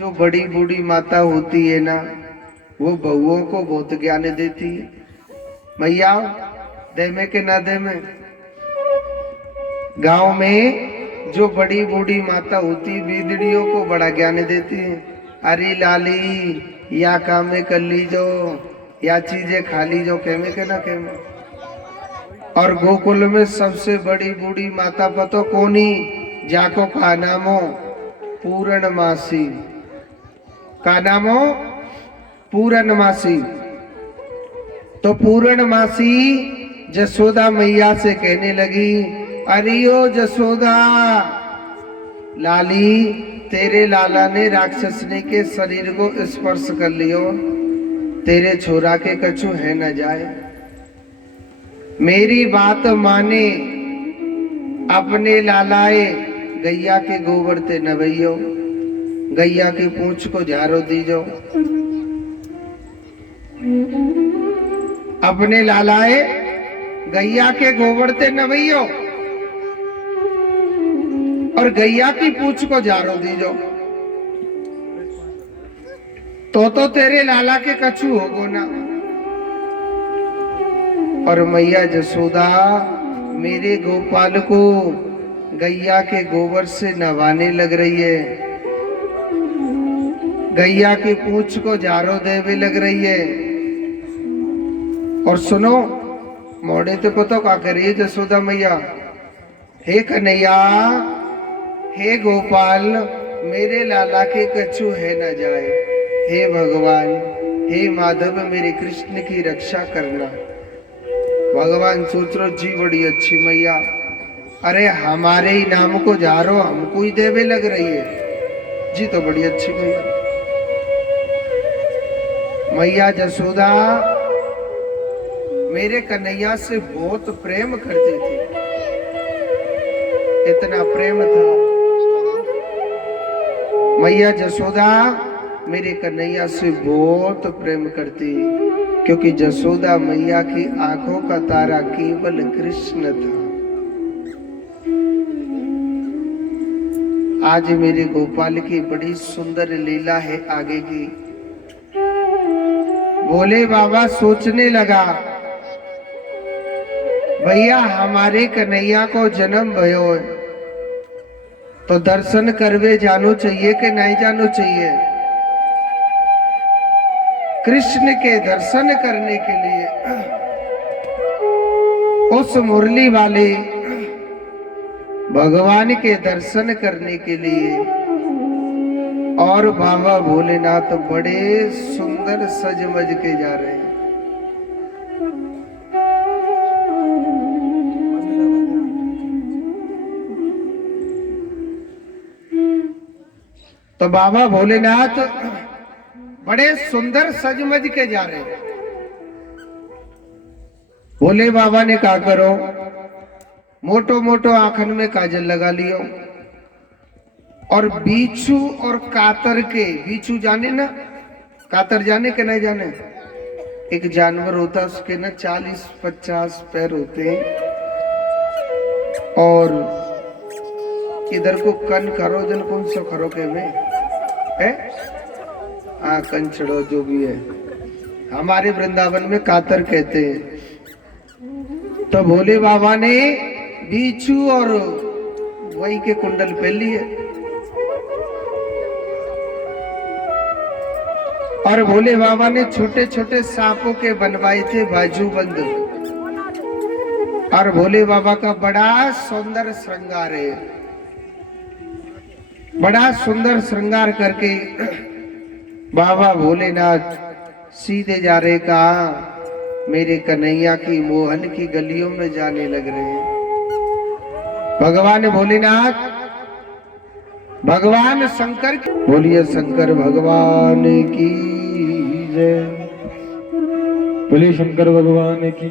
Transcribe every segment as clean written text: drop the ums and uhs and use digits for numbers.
जो बड़ी बूढ़ी माता होती है ना, वो बहुओं को बहुत ज्ञान देती है। मैया दे में के ना दे में। गांव में जो बड़ी बूढ़ी माता होती है, बीदड़ियों को बड़ा ज्ञान देती है। अरे लाली या काम में कर लीजो, या चीजें खा लीजो, केमे के ना केमे। और गोकुल में सबसे बड़ी बूढ़ी माता पतो कोनी, जाको का नामो पूर्णमासी। का नामो पूर्णमासी। तो पूर्णमासी जसोदा मैया से कहने लगी, अरियो जसोदा, लाली तेरे लाला ने राक्षसनी के शरीर को स्पर्श कर लियो, तेरे छोरा के कछु है न जाए। मेरी बात माने, अपने लालाए गैया के गोबर ते नवैयो, गैया की पूंछ को झारो दीजो। अपने लालाए गैया के गोबर ते नवैयो और गैया की पूंछ को झारो दीजो, तो तेरे लाला के कछु होगो ना। और मैया जसोदा मेरे गोपाल को गैया के गोबर से नवाने लग रही है, गैया की पूंछ को झारो देवे लग रही है। और सुनो, मोड़े तो पता क्या करिए जसोदा मैया, हे कन्हैया, हे गोपाल, मेरे लाला के कछु है न जाए। हे भगवान, हे माधव, मेरे कृष्ण की रक्षा करना। भगवान सोच रो जी बड़ी अच्छी मैया, अरे हमारे ही नाम को झारो हमको ही देवे लग रही है जी, तो बड़ी अच्छी मैया। मैया जसोदा मेरे कन्हैया से बहुत प्रेम करती थी, इतना प्रेम था। मैया जसोदा मेरे कन्हैया से बहुत प्रेम करती, क्योंकि जसोदा मैया की आंखों का तारा केवल कृष्ण था। आज मेरे गोपाल की बड़ी सुंदर लीला है आगे की। भोले बाबा सोचने लगा, भैया हमारे कन्हैया को जन्म भयो है, तो दर्शन करवे जानो चाहिए कि नहीं जानो चाहिए। कृष्ण के दर्शन करने के लिए उस मुरली वाले भगवान के दर्शन करने के लिए, और बाबा भोलेनाथ बड़े सुंदर सजमज के जा रहे हैं। तो बाबा भोलेनाथ बड़े सुंदर सजमज के जा रहे हैं। भोले बाबा ने कहा करो, मोटो मोटो आंखन में काजल लगा लियो, और बीछू और कातर के, बीछू जाने ना, कातर जाने के नहीं जाने, एक जानवर होता है उसके ना 40-50 पैर होते हैं, और इधर को कन करो, जन कौन सा करो के में है, कंचड़ो जो भी है, हमारे वृंदावन में कातर कहते हैं। तो भोले बाबा ने बीछू और वही के कुंडल पहन लिए, और भोले बाबा ने छोटे छोटे सांपों के बनवाए थे बाजूबंद। और भोले बाबा का बड़ा सुंदर श्रृंगार है, बड़ा सुंदर श्रृंगार करके बाबा भोलेनाथ सीधे जा रहे, कहा मेरे कन्हैया की मोहन की गलियों में जाने लग रहे हैं। भगवान भोलेनाथ, भगवान शंकर की, बोलिए शंकर भगवान की जय, बोलिए शंकर भगवान की।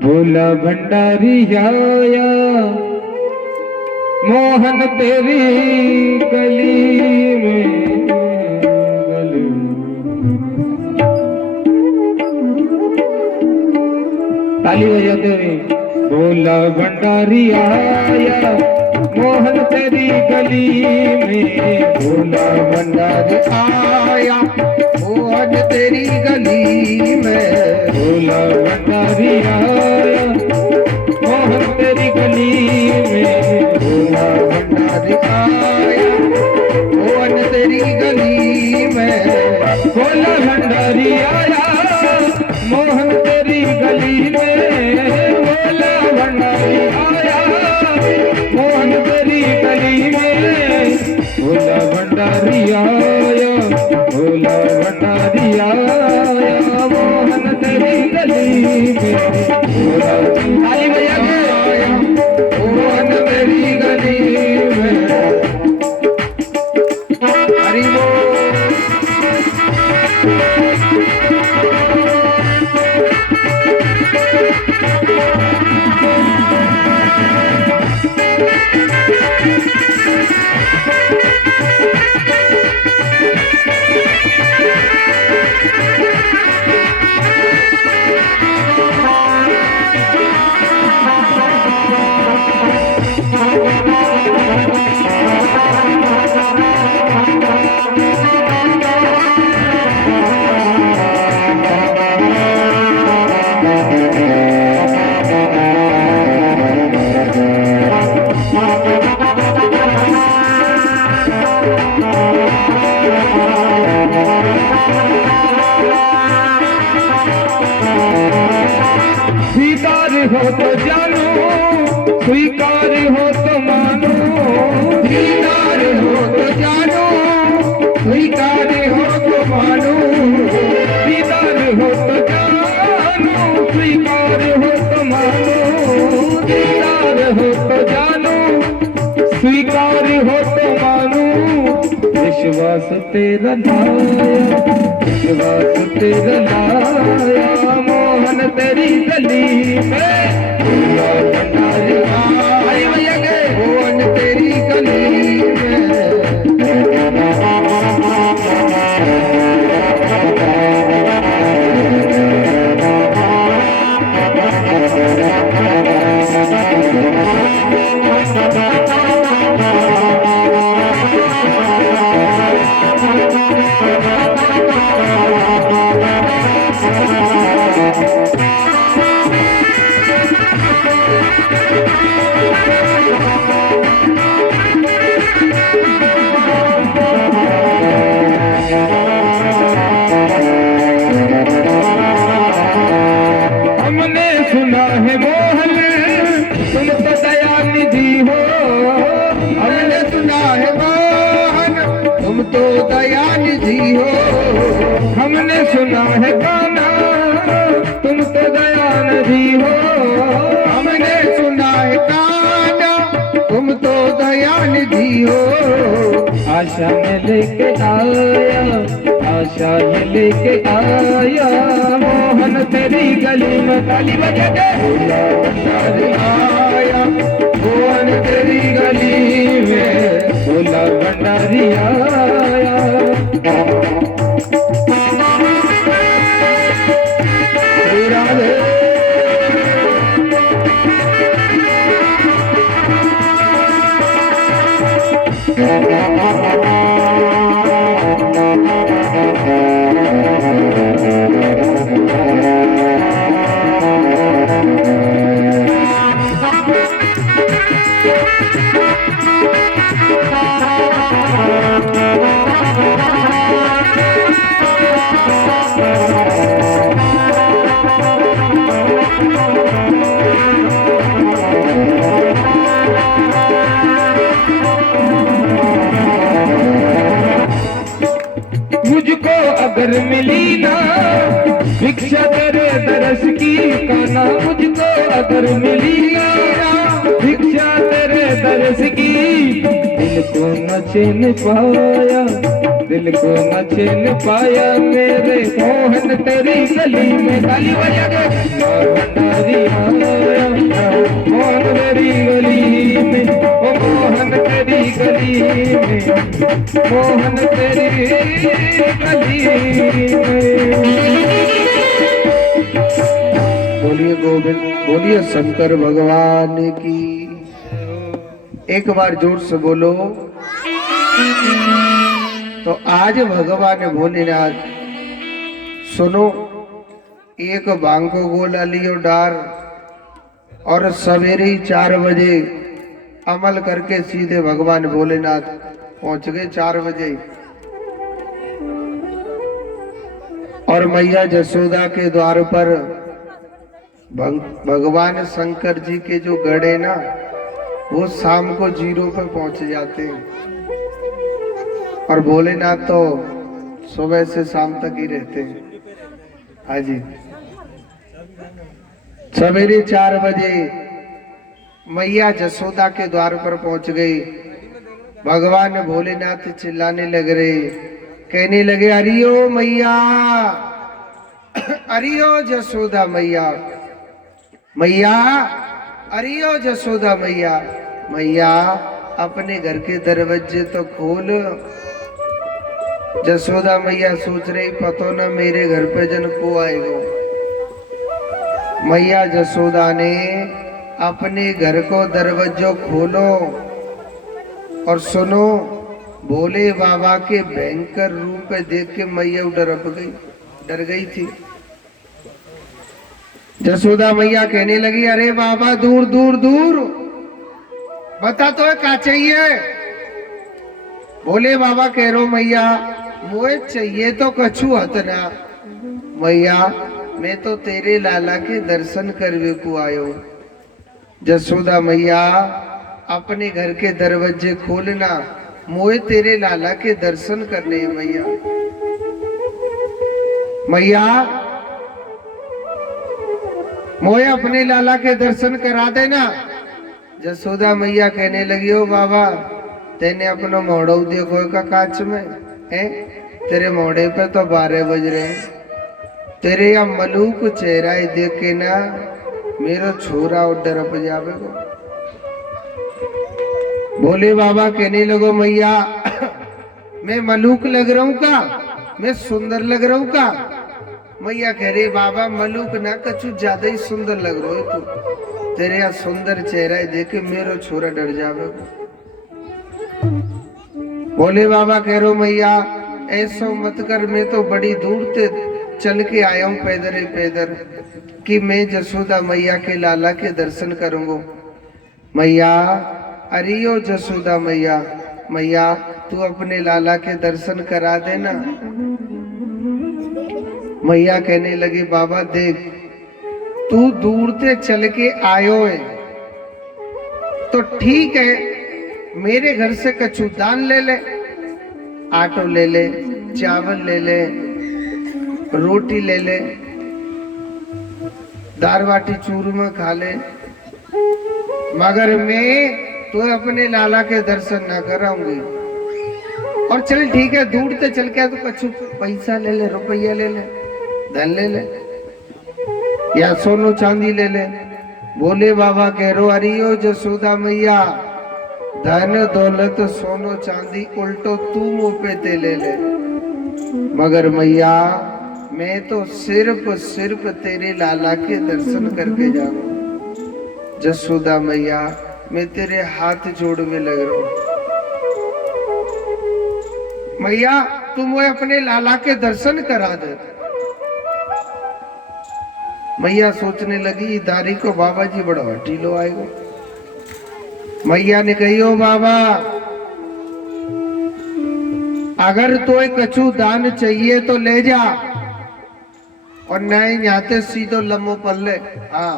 भोला भंडारी आया, मोहन तेरी गली में गली। ताली बजाते हुए, भोला भंडारी आया, मोहन तेरी गली में में भोला भंडारी आया मोहन तेरी गली में। भोला भंडारी आया मोहन तेरी गली में। भोला भंडारी आया मोहन तेरी गली में। भोला भंडारी आया मोहन तेरी गली में। भोला भंडारी आया मोहन तेरी गली में। भोला भंडारी आया भोला भंडारी आया मोहन तेरी गली में। भोला आई भैया आया मोहन तेरी गली में। हरि बोल। स्वीकार हो तो जानो स्वीकार हो तो मानो। स्वीकार हो तो जानो स्वीकार हो तो मानो। दीदार हो तो जानो स्वीकार हो तो मानो। दीदार हो तो जानो स्वीकार हो तो मानो। विश्वास तेरा लाया विश्वास तेरा लाया मोहन तेरी गली में। भोला भंडारी आया भैया के मोहन तेरी गली में। हमने सुना है मोहन तुम तो दयानिधि हो। हमने सुना है मोहन तुम तो दयानिधि हो। हमने सुना है गाना तुम तो दयानिधि हो। हमने सुना है काना तुम तो दयानिधि हो। आशा में लेके आया आशा में लेके आया मोहन तेरी गली में। ताली बजा के भोला भंडारी आया मोहन तेरी गली में। भोला भंडारी आया। श्री राधे। मुझको अगर मिली ना भिक्षा तेरे दरस की काना। मुझको अगर मिली ना भिक्षा तेरे दरस की। दिल को न चैन पाया दिल को न चैन पाया मेरे मोहन तेरी गली में। ताली बजा के भंडारी आया मोहन तेरी गली में। ओ मोहन तेरी गली में मोहन तेरी गली में। बोलिए गोविंद बोलिए शंकर भगवान की। एक बार जोर से बोलो। तो आज भगवान भोलेनाथ सुनो, एक भांग को गोला लियो डार और सवेरे ही 4 बजे अमल करके सीधे भगवान भोलेनाथ पहुंच गए 4 बजे। और मैया जसोदा के द्वार पर भगवान शंकर जी के जो गढ़ है ना, वो शाम को 0 पे पहुंच जाते हैं। और भोलेनाथ तो सुबह से शाम तक ही रहते हैं। हाँ जी, सवेरे 4 बजे मैया जसोदा के द्वार पर पहुंच गई। भगवान भोलेनाथ चिल्लाने लग रहे, कहने लगे, अरियो मैया, अरियो जसोदा मैया, मैया अरियो जसोदा मैया, मैया अपने घर के दरवाजे तो खोल। जसोदा मैया सोच रही, पतो न मेरे घर पे जन को आएगा। मैया जसोदा ने अपने घर को दरवाजो खोलो और सुनो, भोले बाबा के भयंकर रूप देख के मैया डर गई थी। जसोदा मैया कहने लगी, अरे बाबा दूर दूर दूर, बता तो क्या चाहिए। भोले बाबा कह रो, मैया मोए चाहिए तो कछु हतना। मैया मैं तो तेरे लाला के दर्शन करवे को आयो। जसोदा मैया अपने घर के दरवाजे खोलना, मोए तेरे लाला के दर्शन करने हैं मैया। मैया मोए अपने लाला के दर्शन करा देना। जसोदा मैया कहने लगी, ओ बाबा तेने अपना मोड़ो देखो का कांच में है, तेरे मोड़े पे तो 12 बज रहे हैं। तेरे या मलूक चेहरा देख के ना मेरा छोरा उधर अप जावे को। भोले बाबा कहने लगो, मैया मैं मलूक लग रहा हूँ का, मैं सुंदर लग रहा हूँ का। मैया कह रही, बाबा मलूक ना कछु ज्यादा ही सुंदर लग रहा है तू, तेरे या सुंदर चेहरा देख के मेरा छोरा डर जावे को। भोले बाबा कह रो, मैया ऐसा मत कर, मैं तो बड़ी दूर से चल के आया हूँ पैदल पैदल कि मैं जसोदा मैया के लाला के दर्शन करूंगा। मैया अरियो जसोदा मैया, मैया तू अपने लाला के दर्शन करा देना। मैया कहने लगी, बाबा देख तू दूर से चल के आयो है तो ठीक है, मेरे घर से कछु दान ले ले, आटो ले ले, चावल ले ले, रोटी ले ले, दाल बाटी चूरमा खा ले, मगर मैं तो अपने लाला के दर्शन ना कराऊंगी। और चल ठीक है, दूर से चल के तो कछु पैसा ले ले, रुपया ले ले, धन ले ले या सोनो चांदी ले ले। भोले बाबा कह रो, अरियो जसोदा मैया धन दौलत सोनो चांदी उल्टो तू मुंह पे ते ले ले, मगर मैया मैं तो सिर्फ तेरे लाला के दर्शन करके जाऊंगा। जसोदा मैया मैं तेरे हाथ जोड़ में लग रहा हूं, मैया तू मुझे अपने लाला के दर्शन करा दे। मैया सोचने लगी, दारी को बाबा जी बड़ा हटीलो आएगा। मैया ने कही, ओ बाबा अगर तो कछु दान चाहिए तो ले जा, और नहीं जाते सीधो लम्बो पल ले। हाँ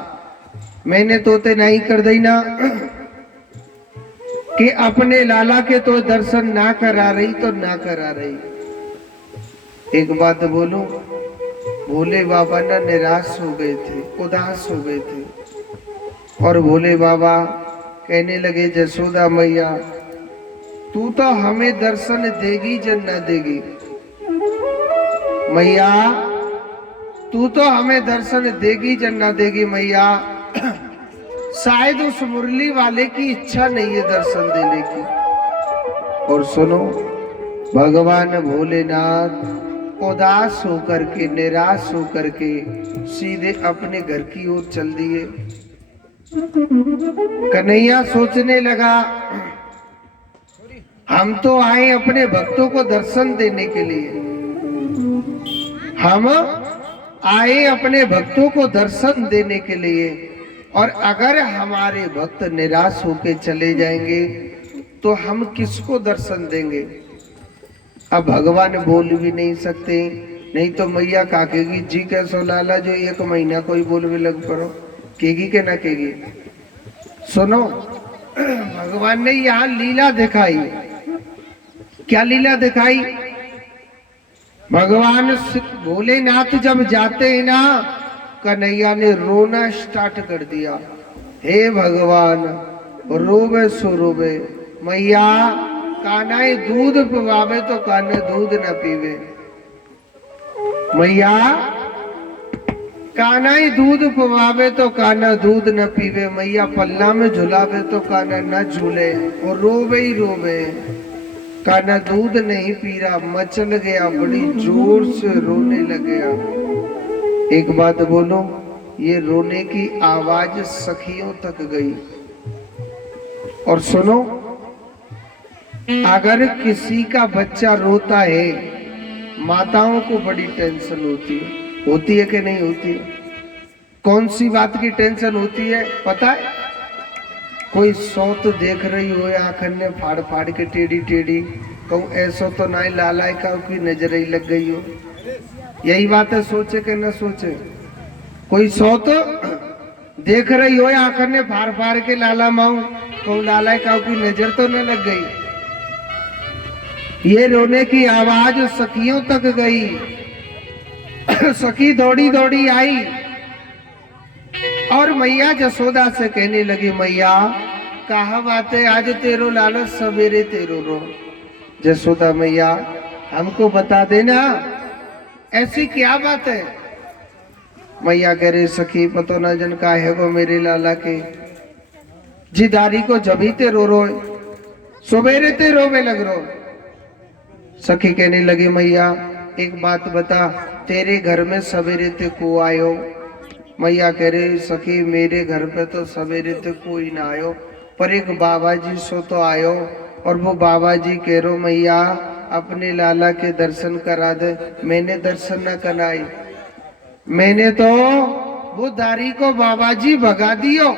मैंने तोते नहीं कर दी ना कि अपने लाला के तो दर्शन ना करा रही तो ना करा रही। एक बात बोलूं, भोले बाबा ना निराश हो गए थे, उदास हो गए थे। और भोले बाबा कहने लगे, जसोदा मैया तू तो हमें दर्शन देगी जन न देगी। मैया तू तो हमें दर्शन देगी जन न देगी। मैया शायद उस मुरली वाले की इच्छा नहीं है दर्शन देने की। और सुनो, भगवान भोलेनाथ उदास होकर के, निराश होकर के सीधे अपने घर की ओर चल दिए। कन्हैया सोचने लगा, हम तो आए अपने भक्तों को दर्शन देने के लिए। हम आए अपने भक्तों को दर्शन देने के लिए, और अगर हमारे भक्त निराश होकर चले जाएंगे तो हम किसको दर्शन देंगे? अब भगवान बोल भी नहीं सकते, नहीं तो मैया काकेगी जी कैसो लाला जो 1 महीना कोई बोल भी लग पड़ो, केगी के ना केगी। सुनो, भगवान ने यहाँ लीला दिखाई। क्या लीला दिखाई? भगवान भोलेनाथ जब जाते हैं ना, कन्हैया ने रोना स्टार्ट कर दिया। हे भगवान, रोवे सो रोवे। मैया कान्हा दूध पिवावे तो कान्हा दूध न पीवे। मैया कान्हा दूध पिवावे तो कान्हा दूध न पीवे। मैया पल्ला में झुलावे तो कान्हा न झूले, और रोवे ही रोवे। कान्हा दूध नहीं पी रहा, मचल गया, बड़ी जोर से रोने लग गया। एक बात बोलो, ये रोने की आवाज सखियों तक गई। और सुनो, अगर किसी का बच्चा रोता है, माताओं को बड़ी टेंशन होती है कि नहीं होती है? कौन सी बात की टेंशन होती है पता है? कोई सौत देख रही हो, आंखन ने फाड़ फाड़ के टेढ़ी टेढ़ी, कहूँ ऐसा तो ना लाला का की नजर ही लग गई हो। यही बात है, सोचे कि न सोचे? कोई सौत देख रही हो, आंखन ने फाड़ फाड़ के लाला माऊ, कहूँ लाला का की नजर तो न लग गई। ये रोने की आवाज सखियों तक गई। सखी दौड़ी दौड़ी आई और मैया जसोदा से कहने लगी, मैया कहा बात है, आज तेरो लालच सवेरे तेरो रो। जसोदा मैया हमको बता देना, ऐसी क्या बात है? मैया कह रही, सखी पतो ना जन का है वो मेरे लाला के जिदारी को जभी ते रो रो, सवेरे ते रोवे लग रो। सखी कहने लगी, मैया एक बात बता, तेरे घर में सवेरे ते को आयो? मैया कह रही, सखी मेरे घर पे तो सवेरे ते कोई ना आयो, पर एक बाबा जी सो तो आयो, और वो बाबा जी कह रो मैया अपने लाला के दर्शन करा दे। मैंने दर्शन न कराई, मैंने तो वो दारी को बाबा जी भगा दियो।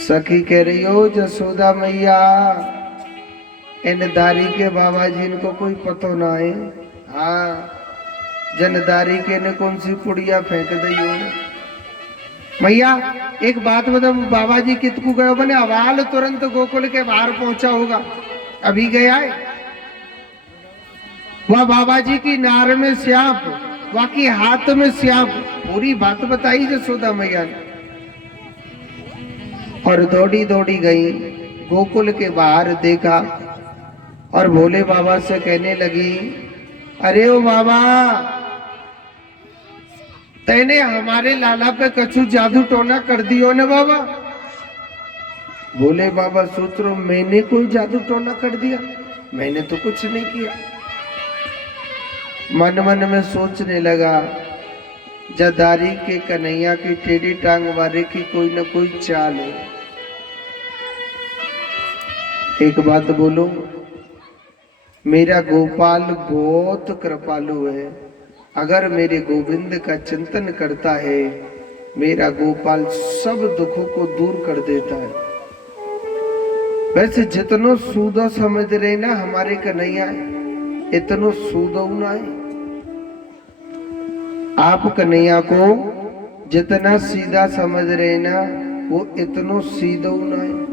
सखी कह रही हो, जसोदा मैया इन दारी के बाबा जी इनको कोई पतो ना है। हाँ, जनदारी के ने कौन सी पुड़िया फेंक दी हो। मैया एक बात बता, बाबा जी कितकू गए बने? अवाल तुरंत गोकुल के बाहर पहुंचा होगा, अभी गया है। वह बाबा जी की नार में श्याप, वह की हाथ में श्याप, पूरी बात बताई जसोदा मैया ने। और दौड़ी दौड़ी गई, गोकुल के बाहर देखा और भोले बाबा से कहने लगी, अरे ओ बाबा, तैने हमारे लाला पे कछु जादू टोना कर दियो ने बाबा? भोले बाबा सोच रहे, मैंने कोई जादू टोना कर दिया? मैंने तो कुछ नहीं किया। मन मन में सोचने लगा, जदारी के कन्हैया की टेढ़ी टांग वाले की कोई न कोई चाल है। एक बात बोलो, मेरा गोपाल बहुत कृपालु है। अगर मेरे गोविंद का चिंतन करता है, मेरा गोपाल सब दुखों को दूर कर देता है। वैसे जितनो सूदो समझ रहे ना हमारे कन्हैया, इतनो सूदो ना है। आप कन्हैया को जितना सीधा समझ रहे ना, वो इतनो सीधो ना है।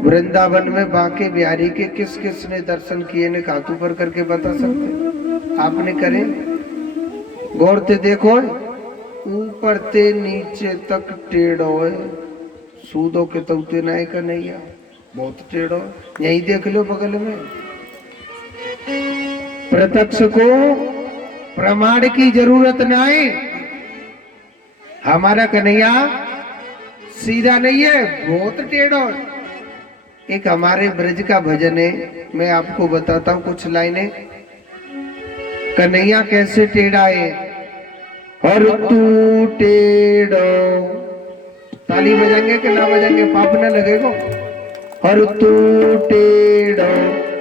वृंदावन में बांके बिहारी के किस किस ने दर्शन किए ने कातू पर करके बता सकते? आपने करे? गौर से देखो, ऊपर ते नीचे तक टेढ़ो है। सूदो के तौते ना कन्हैया, बहुत टेढ़ो। यही देख लो बगल में। प्रत्यक्ष को प्रमाण की जरूरत ना है। हमारा कन्हैया सीधा नहीं है, बहुत टेढ़ो। एक हमारे ब्रज का भजन है, मैं आपको बताता हूँ कुछ लाइनें। कन्हैया कैसे टेढ़ा है। और तू टेढ़ो, ताली बजाएंगे कि ना बजाएंगे? पाप न लगेगा। और तू टेढ़ो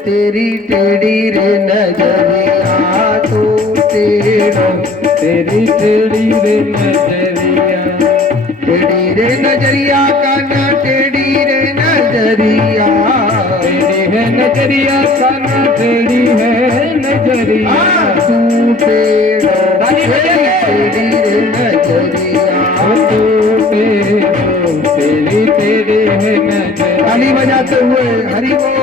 तेरी टेढ़ी रे नजरिया, तू टेढ़ो तेरी टेढ़ी रे नजरिया, टेढ़ी रे नजरिया काना टेढ़ी रे नजरिया, टेढ़ी है नजरिया काना टेढ़ी है नजरिया, तू टेढ़ो तेरी रे नजरिया, तू टेढ़ो तेरी टेढ़ी है नजरिया। ताली बजाते हुए हरि बोल।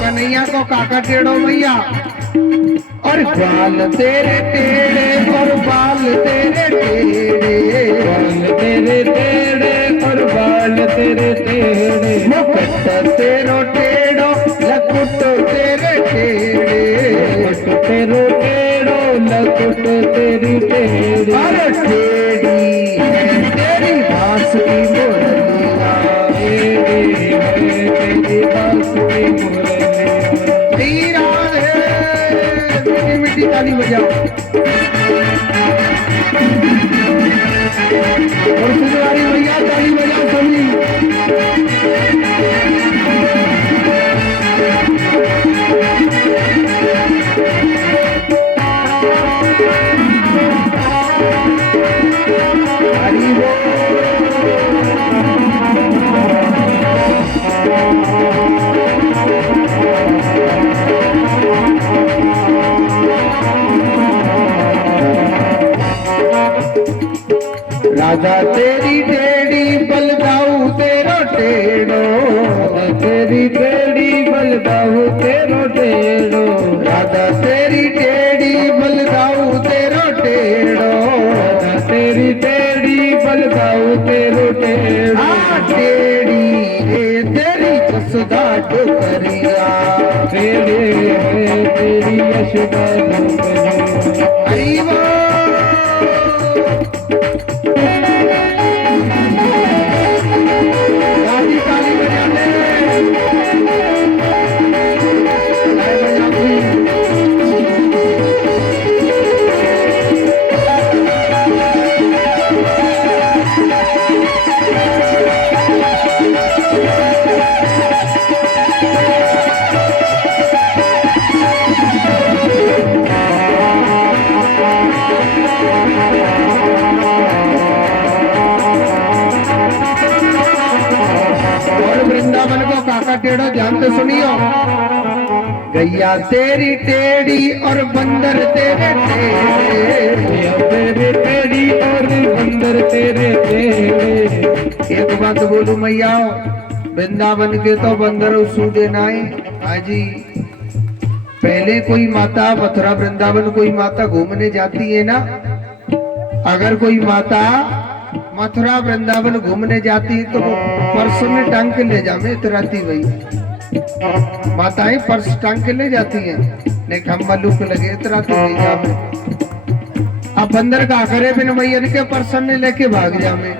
कन्हैया को काका टेढ़ो मैया, और बाल तेरे टेढ़े और बाल तेरे टेढ़े, बाल तेरे टेढ़े और बाल तेरे टेढ़े, मुकुट तेरो टेढ़ो लकुट तेरे टेढ़े, लकुट तेरो टेढ़ो लकुट तेरी टेढ़ी, अरे टेढ़ी है तेरी बांस की मुरलिया, टेढ़ी है तेरी बांस की मुरलिया। मीठी मीठी ताली बजाओ और सुनवारी भैया ताली बजाओ सभी। हरि बोल। राधा तेरी टेढ़ी बलदाऊ तेरो टेढ़ो, तेरी टेढ़ी बलदाऊ तेरो टेढ़ो, राधा तेरी टेढ़ी बलदाऊ तेरो टेढ़ो, तेरी टेढ़ी बलदाऊ तेरो टेढ़ो, टेढ़ी रे तेरी जसोदा डोकरिया, टेढ़ी है तेरी यशोदा डोकरिया। हरि बोल। ताली बजाते वृंदावन को काका टेढ़ो ध्यान से सुनियो। गैया तेरी टेढ़ी और बंदर तेरे टेढ़े, तेरे टेढ़ी और बंदर तेरे टेढ़े। एक बात बोलू मैया, वृंदावन के तो बंदर सूदे नाए। हाजी पहले कोई माता मथुरा वृंदावन कोई माता घूमने जाती है ना, अगर कोई माता मथुरा वृंदावन घूमने जाती है तो पर्स में टांग के ले जामे इतराती वही माताएं पर्स टांग के ले जाती हैं, नहीं हम मलूक लगे इतराती वही जामे। अब बंदर का करे बिन मैया के पर्सन ने लेके भाग जामे।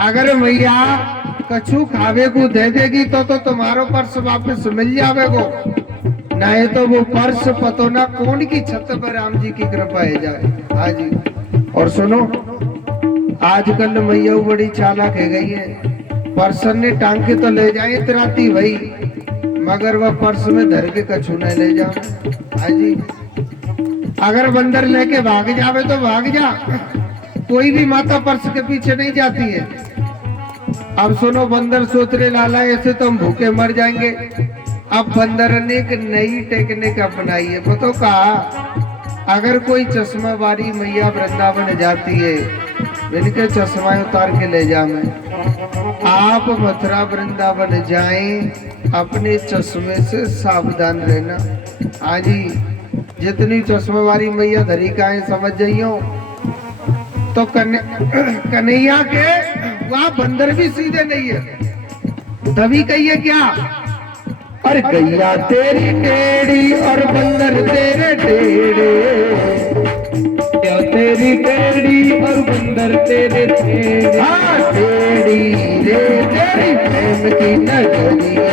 अगर मैया कछु खावे को दे देगी तो तुम्हारो पर्स वापस मिल जावेगो, नहीं तो वो पर्स पतो ना कौन की छत पर राम जी की कृपा है जाए। हाँ जी। और सुनो आजकल मैया बड़ी चालाक है गई है, पर्सन ने टांग के तो ले जाए इतराती वही, मगर वह पर्स में धर के कछु न ले जाए। हाँ जी। अगर बंदर लेके भाग जावे तो भाग जा, कोई भी माता पर्स के पीछे नहीं जाती है। अब सुनो बंदर सोच रहे लाला ऐसे तो हम भूखे मर जाएंगे। अब बंदर ने एक नई टेक्निक अपनाई है, पतो कहा अगर कोई चश्मा वाली मैया वृंदावन जाती है, इनके चश्मा उतार के ले जाए। आप मथुरा वृंदावन जाएं, अपने चश्मे से सावधान रहना। हाँ जी। जितनी चश्मे वाली मैया धरी का है समझ जाइयो। तो कन्हैया के वहाँ बंदर भी सीधे नहीं है, तभी कहिए क्या, और गैया तेरी टेढ़ी और बंदर तेरे टेढ़े, गैया तेरी टेढ़ी और बंदर तेरे टेढ़े। हाँ टेढ़ी रे तेरी प्रेम की नगरिया,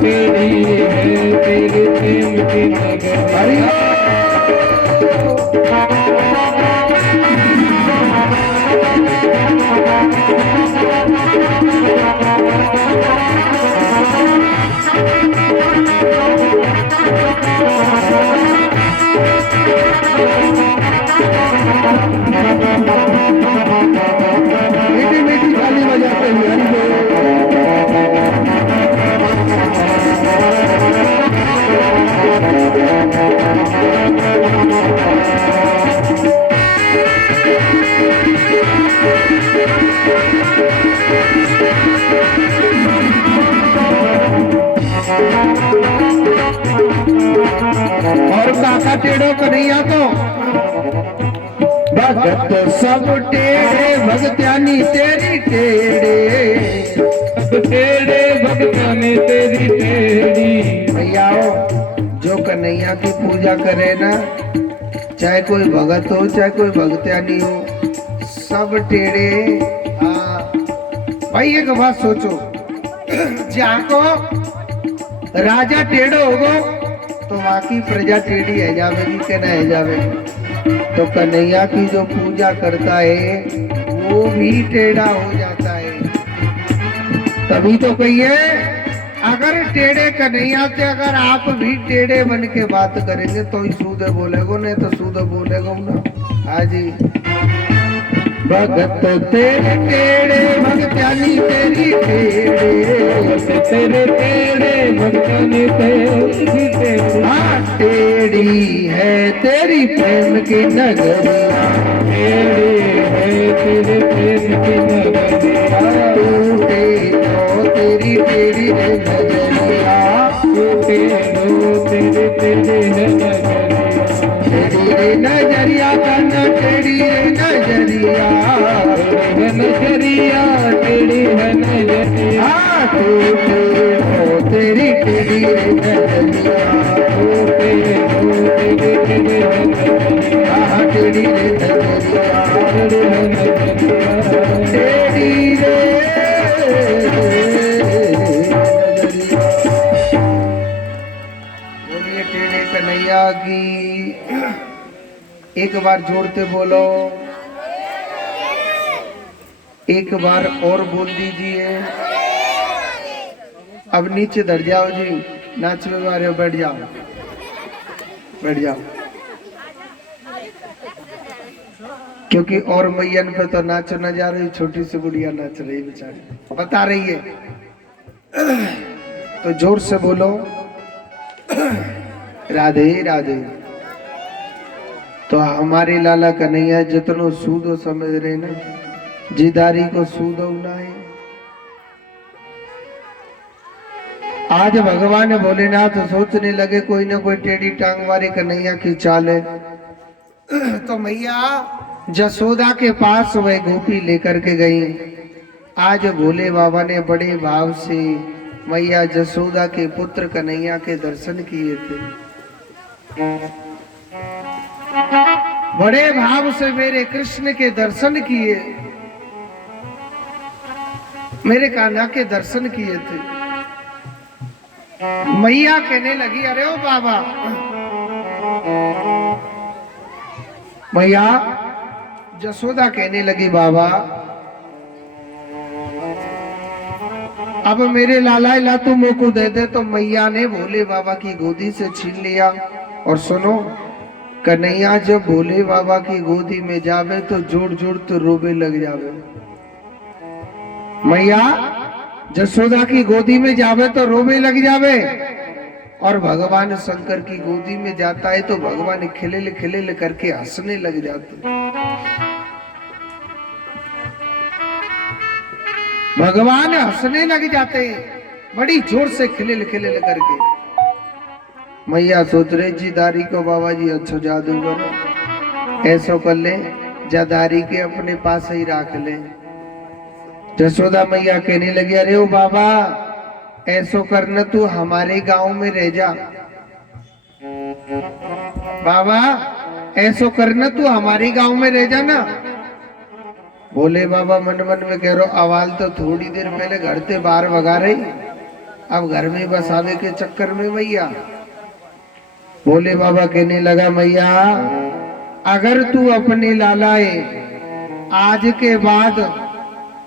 टेढ़ी है तेरे प्रेम की नगरिया। मीठी मीठी ताली बजाते हुए हरि बोल। और काका टेढ़ो कन्हैया को भगत सब टेढ़े भगत्यानी तेरी टेढ़े, सब टेढ़े भगतानी तेरी टेढ़ी। भैया जो कन्हैया की पूजा करे ना, चाहे कोई भगत हो चाहे कोई भगत्यानी हो, सब टेढ़े। हाँ भाई एक बात सोचो, जहाँ को राजा टेढ़ो होगो तो वहाँ की प्रजा टेढ़ी है जावेगी के न है जावेगी। तो कन्हैया की जो पूजा करता है वो भी टेढ़ा हो जाता है। तभी तो कहिए अगर टेढ़े कन्हैया से अगर आप भी टेढ़े बन के बात करेंगे तो ही सूद बोलेगो, नहीं तो सूद बोलेगो ना। हाँ जी, भगत तेरे टेढ़े भगत्यानी तेरी टेढ़े, तेरे टेढ़े भगतानी तेरी टेढ़ी। हाँ टेढ़ी है तेरी प्रेम की नगरिया, टेढ़ी है तेरे प्रेम की नगरिया। टूटे तो तेरी टेढ़ी रे नजरिया, टूटे दो तेरे टेढ़े है नगरिया। टेढ़ी रे नजरिया कन्ना टेढ़ी रे नजरिया, है नजरिया टेढ़ी है नजरिया। हाँ टूटे तो तेरी टेढ़ी रे नजरिया, टूटे दो तेरे टेढ़े है नजरिया। हाँ टेढ़ी रे नजरिया, टेढ़े है नजरिया। टेढ़ी रे नजरिया। बोलिए टेढ़े कन्हैया की। एक बार जोड़ते बोलो, एक बार और बोल दीजिए। अब नीचे धर जाओ जी, नाचने वाले बैठ जाओ, बैठ जाओ, क्योंकि और मैयन पे तो नाच न जा रही, छोटी सी गुड़िया नाच रही बेचारी, बता रही है। तो जोर से बोलो राधे राधे। तो हमारे लाला कन्हैया जितनो सूदो समझ रहे ना, जिदारी को सूदो ना है। आज भगवान भोलेनाथ सोचने लगे कोई ना कोई टेढ़ी टांग वाली कन्हैया की चाल है, तो मैया जसोदा के पास वह गोपी लेकर के गई। आज भोले बाबा ने बड़े भाव से मैया जसोदा के पुत्र कन्हैया के दर्शन किए थे। बड़े भाव से मेरे कृष्ण के दर्शन किए, मेरे कान्हा के दर्शन किए थे। मैया कहने लगी अरे ओ बाबा, मैया जसोदा कहने लगी बाबा अब मेरे लाला ला तू मोको दे दे। तो मैया ने भोले बाबा की गोदी से छीन लिया। और सुनो, कन्हैया जब भोले बाबा की गोदी में जावे तो जोड़ जोड़ तो रोबे लग जावे। मैया जसोदा की गोदी में जावे तो रोबे लग जावे, और भगवान शंकर की गोदी में जाता है तो भगवान खिलेल खिलेल करके हंसने लग जाते। भगवान हंसने लग जाते बड़ी जोर से खिलेल खिलेल करके। मैया सोच रहे जी दारी को बाबा जी अच्छा जादूगर ऐसा कर ले, जादारी के अपने पास ही रख ले। जसोदा मैया कहने लगी, अरे ओ बाबा, ऐसो करना, तू हमारे गांव में रह जा। बाबा, ऐसो करना, तू हमारे गांव में रह जा ना। बोले बाबा मन मन में कह रो, आवाज तो थोड़ी देर पहले घर से बाहर भगा रही, अब घर में बस आवे के चक्कर में मैया। बोले बाबा कहने लगा, मैया अगर तू अपने लालाए आज के बाद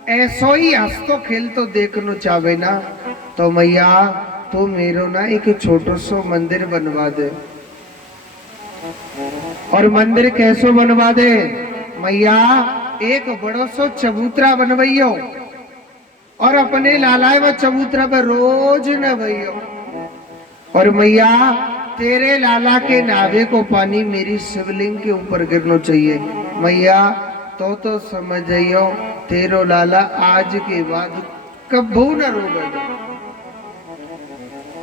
ऐसो ही हंसतो खेलतो देखनो चाहे ना, तो मैया तू मेरो ना एक छोटो सो मंदिर बनवा दे। और मंदिर कैसो बनवा दे मैया, एक बड़ो सो चबूतरा बनवाइयो और अपने लालाए व चबूतरा पर रोज न भइयो। और मैया तेरे लाला के नावे को पानी मेरी शिवलिंग के ऊपर गिरना चाहिए। मैया तो समझ जाइयो, तेरो लाला आज के बाद कबू न रोगा।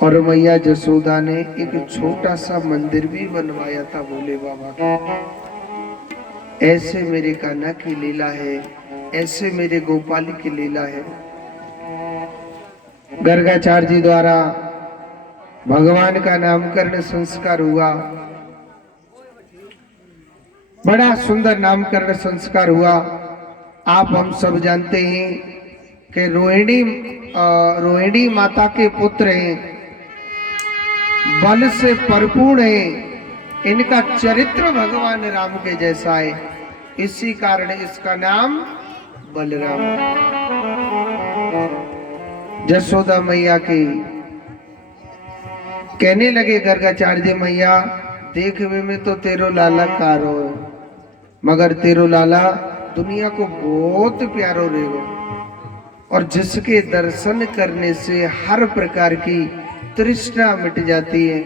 और मैया जसोदा ने एक छोटा सा मंदिर भी बनवाया था भोले बाबा का। ऐसे मेरे कान्हा की लीला है, ऐसे मेरे गोपाल की लीला है। गर्गाचार्य जी द्वारा भगवान का नामकरण संस्कार हुआ, बड़ा सुंदर नामकरण संस्कार हुआ। आप हम सब जानते हैं कि रोहिणी माता के पुत्र हैं, बल से भरपूर हैं, इनका चरित्र भगवान राम के जैसा है, इसी कारण इसका नाम बलराम। जसोदा मैया की कहने लगे गर्गाचार्य मैया, देखने में तो तेरो लाला कारो है, मगर तेरो लाला दुनिया को बहुत प्यारो रहेगो, और जिसके दर्शन करने से हर प्रकार की तृष्णा मिट जाती है,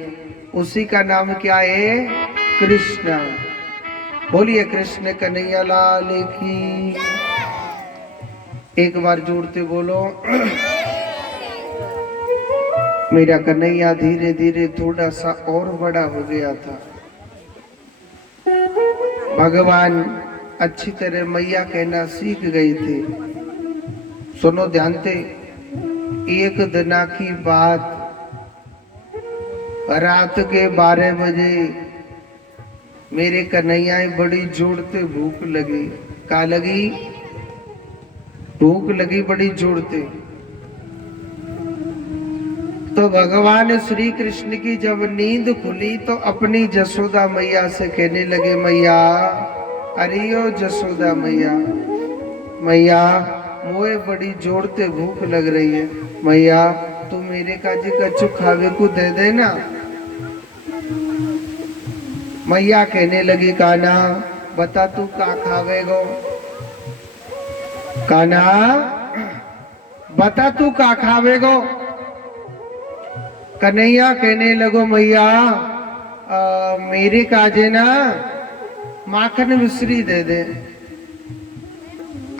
उसी का नाम क्या है? कृष्ण। बोलिए कृष्ण कन्हैया लाल की। एक बार जोड़ते बोलो, मेरा कन्हैया धीरे धीरे थोड़ा सा और बड़ा हो गया था। भगवान अच्छी तरह मैया कहना सीख गए थे। सुनो ध्यान से, एक दिना की बात, रात के 12 बजे मेरे कन्हैया बड़ी जोड़ते भूख लगी। का लगी? भूख लगी बड़ी जोड़ते। तो भगवान श्री कृष्ण की जब नींद खुली तो अपनी जसोदा मैया से कहने लगे, मैया, अरे ओ जसोदा मैया, मैया मोए बड़ी जोड़ते भूख लग रही है, मैया तू मेरे काजी कच्चू खावे को दे देना। मैया कहने लगी, कान्हा बता तू का खावेगो? कान्हा बता तू का खावेगो? कन्हैया कहने लगो, मैया मेरे काजे ना माखन मिश्री दे दे।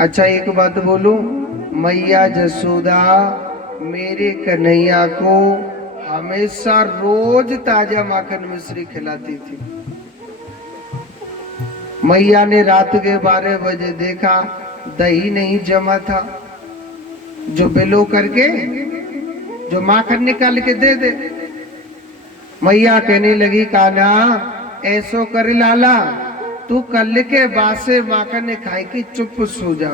अच्छा एक बात बोलूं, मैया जसोदा मेरे कन्हैया को हमेशा रोज ताजा माखन मिश्री खिलाती थी। मैया ने रात के 12 बजे देखा दही नहीं जमा था, जो बेलो करके जो माखन निकाल के दे दे। मैया कहने लगी, कान्हा ऐसो कर लाला, तू कल के बासे माखन खाए की चुप सो जा।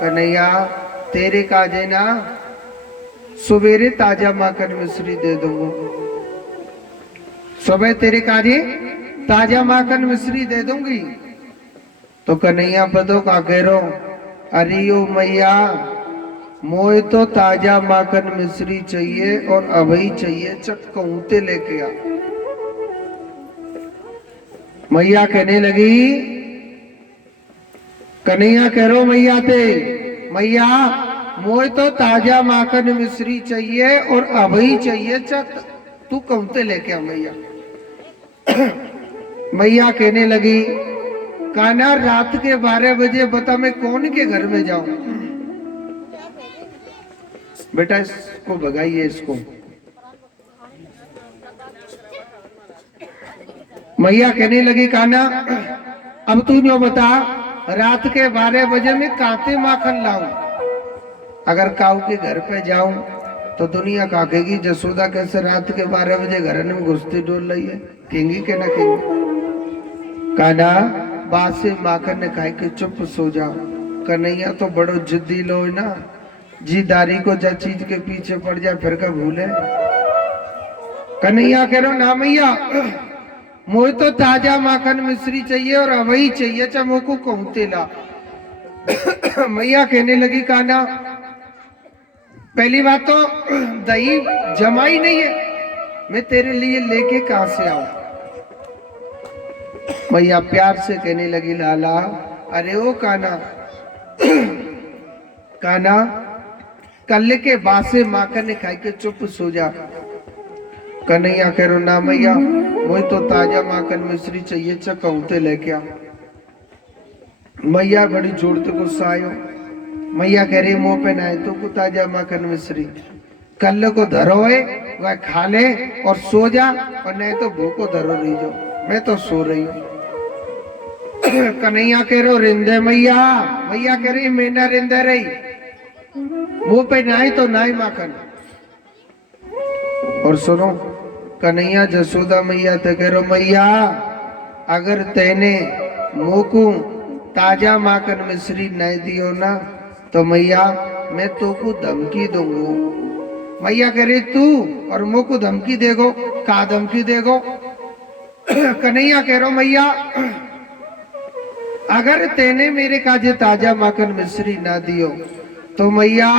कन्हैया तेरे काजे ना सवेरे ताजा माखन मिश्री दे दूंगा, सुबह तेरे काजे ताजा माखन मिश्री दे दूंगी। तो कन्हैया पतो का कह रो, अरे ओ मैया मोए तो ताजा माखन मिश्री चाहिए और अभी चाहिए, चक्कूते लेके आ। मैया कहने लगी, कन्हैया कह रो मैया ते, मैया मोए तो ताजा माखन मिश्री चाहिए और अभी चाहिए, चक तू कौते लेके आ मैया। मैया कहने लगी, कान्हा रात के 12 बजे बता मैं कौन के घर में जाऊं? बेटा इसको भगाइए इसको। मैया कहने लगी, कान्हा अब तू जो बता, रात के 12 बजे में काते माखन लाऊं? अगर काऊ के घर पे जाऊं तो दुनिया कहेगी जसोदा कैसे रात के 12 बजे घर में घुसती डोल रही है, कहेंगी के ना कहेंगी। काना बासे माखन ने खाई के चुप सो जा। कन्हैया तो बड़ो जिद्दी लो है ना, जीदारी को जा चीज के पीछे पड़ जाए फिर का भूले। कन्हैया कह रो ना मैया, मोह तो ताजा माखन मिश्री चाहिए और अवही चाहिए, चमो को कहते ला। मैया कहने लगी काना पहली बात तो दही जमाई नहीं है, मैं तेरे लिए लेके कहां से आऊं। मैया प्यार से कहने लगी लाला, अरे ओ काना, काना कल के बासे माखन ने खाई के चुप सो जा। कन्हैया कह रो ना मैया, मुझे तो ताजा माखन मिश्री चाहिए, चकौते लेके आ। मैया बड़ी जोड़ते गुस्सा आयो। मैया कह रही मुंह पे ना तो को ताजा माखन मिश्री कल को धरो है वह खा ले और सो जा, और नहीं तो भूखो धरो रही जाओ, मैं तो सो रही हूँ। कन्हैया कह रो रिंदे मैया, मैया कह रही मैं ना रिंदे रही, मुंह पे ना तो ना माखन। और सुनो कन्हैया जसोदा मैया ते कह रो मैया, अगर तेने मोकू ताजा माखन मिश्री नहीं दियो ना तो मैया मैं तो को धमकी दूंगा। मैया कह रही तू और मोकू धमकी देगो, का धमकी देगो। कन्हैया कह रो मैया, अगर तेने मेरे काजे ताजा माखन मिश्री ना दियो तो मैया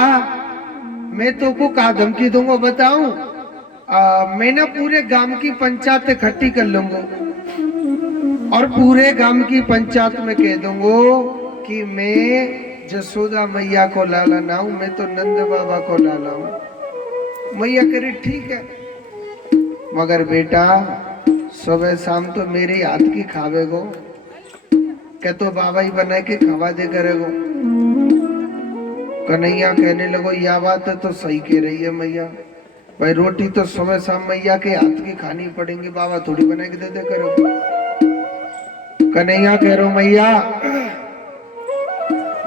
मैं तो को का धमकी दूंगा बताऊं। मैं ना पूरे गांव की पंचायत इकट्ठी कर लूंगा और पूरे गांव की पंचायत में कह दूंगा कि मैं जसोदा मैया को लाला ना हूं, मैं तो नंद बाबा को लाला हूं। मैया करे ठीक है, मगर बेटा सुबह शाम तो मेरे हाथ की खावेगो, क्या तो बाबा ही बना के खवा दे करेगो। कन्हैया कहने लगो यह बात है तो सही कह रही है मैया, भाई रोटी तो सुबह शाम मैया के हाथ की खानी पड़ेंगी, बाबा थोड़ी बना के दे दे करो। कन्हैया कह रो मैया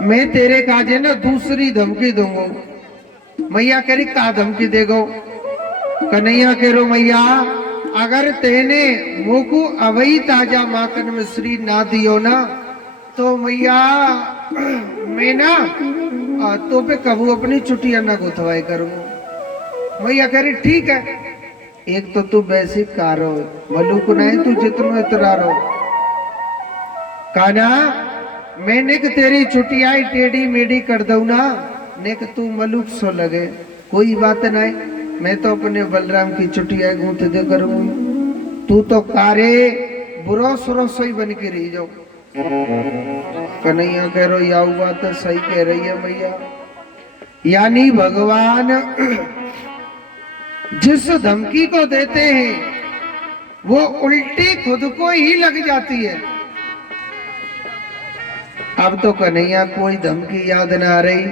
मैं तेरे काजे ना दूसरी धमकी दूंगा। मैया कह रही का धमकी देगो। कन्हैया कह रो मैया, अगर तेने मोकू अवई ताजा माखन मिश्री ना दियो ना तो मैया मैं ना तो पे कबू अपनी छुट्टियां ना गुथवाई करूंगा। मैया कह रही ठीक है, एक तो तू बेसिक कारो मलूक नहीं, तू जितनो इतरा रो। काना मैं नेक तेरी छुट्टियां टेढ़ी मेढ़ी कर दऊ ना, नेक तू मलूक सो लगे, कोई बात नहीं, मैं तो अपने बलराम की छुट्टियां गूंथ दे करूंगी, तू तो कारे बुरो सुरो सोई बन के रही जाओ। कन्हैया कह रो या बात तो सही कह रही है मैया, यानी भगवान जिस धमकी को देते हैं वो उल्टी खुद को ही लग जाती है। अब तो कन्हैया कोई धमकी याद ना आ रही,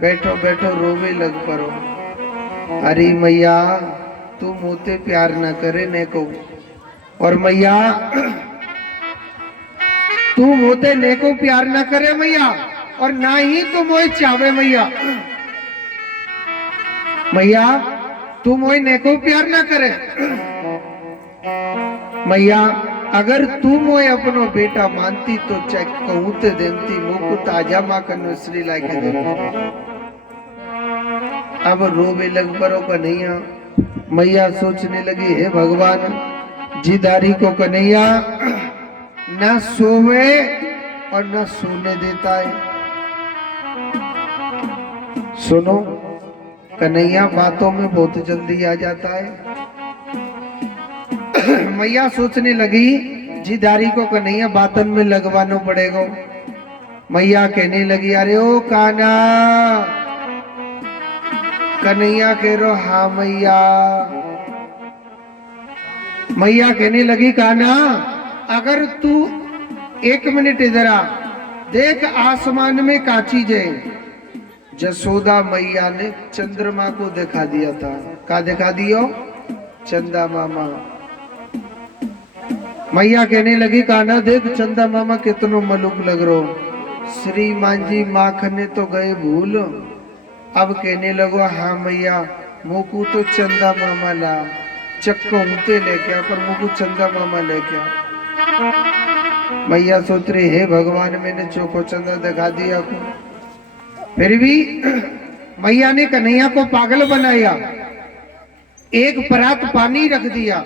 बैठो बैठो रोवे लग पड़ो। अरे मैया तू मोते प्यार न करे ने को, और मैया तू मोते ने को प्यार न करे मैया, और ना ही तू मोए चावे मैया। मैया तू मोए ने को प्यार न करे मैया, अगर तू मोए अपनो बेटा मानती तो चेक कहूते देती, मुंह को ताजा माखन मिश्री ला के देती। अब रोवे लग परो कन्हैया। मैया सोचने लगी हे भगवान, जिदारी को कन्हैया ना सोवे और ना सोने देता है। सुनो कन्हैया बातों में बहुत जल्दी आ जाता है। मैया सोचने लगी जिदारी को कन्हैया बातन में लगवाना पड़ेगा। मैया कहने लगी अरे ओ काना। कन्हैया कह रो हाँ मैया। मैया कहने लगी काना अगर तू 1 मिनट इधर आ, देख आसमान में का चीज है। जसोदा मैया ने चंद्रमा को दिखा दिया था। का दिखा दियो? चंदा मामा। मैया कहने लगी काना देख चंदा मामा कितनो मलुक लग रो। श्रीमान जी माखने तो गए भूल, अब कहने लगो हाँ मैया मोकू तो चंदा मामा ला चक्को ऊते लेके आ पर मोकू चंदा मामा लेके आ। मैया सोच रही हे भगवान मैंने चोको चंदा दिखा दिया को। फिर भी मैया ने कन्हैया को पागल बनाया, एक परात पानी रख दिया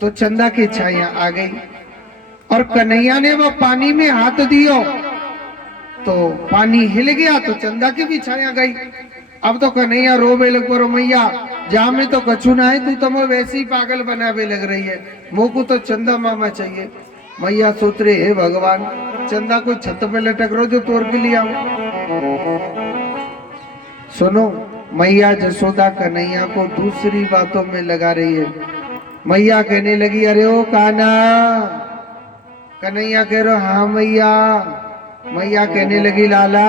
तो चंदा की छाया आ गई और कन्हैया ने वो पानी में हाथ दियो तो पानी हिल गया तो चंदा की भी छाया गई। अब तो कन्हैया रोवे लग परो मैया जा में तो कछु ना है तू तो मैं वैसे ही पागल बनावे लग रही है मोको तो चंदा मामा चाहिए। मैया सोच रहे हे भगवान चंदा को छत पे लटक रो जो तोड़ के लिया। सुनो मैया जसोदा कन्हैया को दूसरी बातों में लगा रही है। मैया कहने लगी अरे ओ काना। कन्हैया कह रहा हाँ मैया। मैया कहने लगी लाला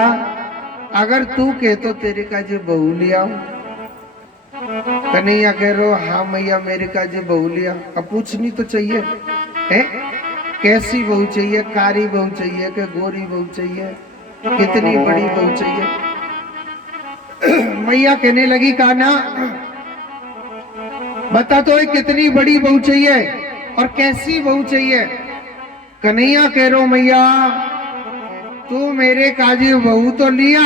अगर तू कह तो तेरे का जो बहू लिया। कन्हैया कह रहा हाँ मैया मेरे का जो बहू लिया। अब पूछनी तो चाहिए है कैसी बहू चाहिए, कारी बहू चाहिए कि गोरी बहू चाहिए, कितनी बड़ी बहू चाहिए। मैया कहने लगी कान्हा बता तो कितनी बड़ी बहू चाहिए और कैसी बहू चाहिए। कन्हैया कह रहा मैया तू मेरे काजी बहू तो लिया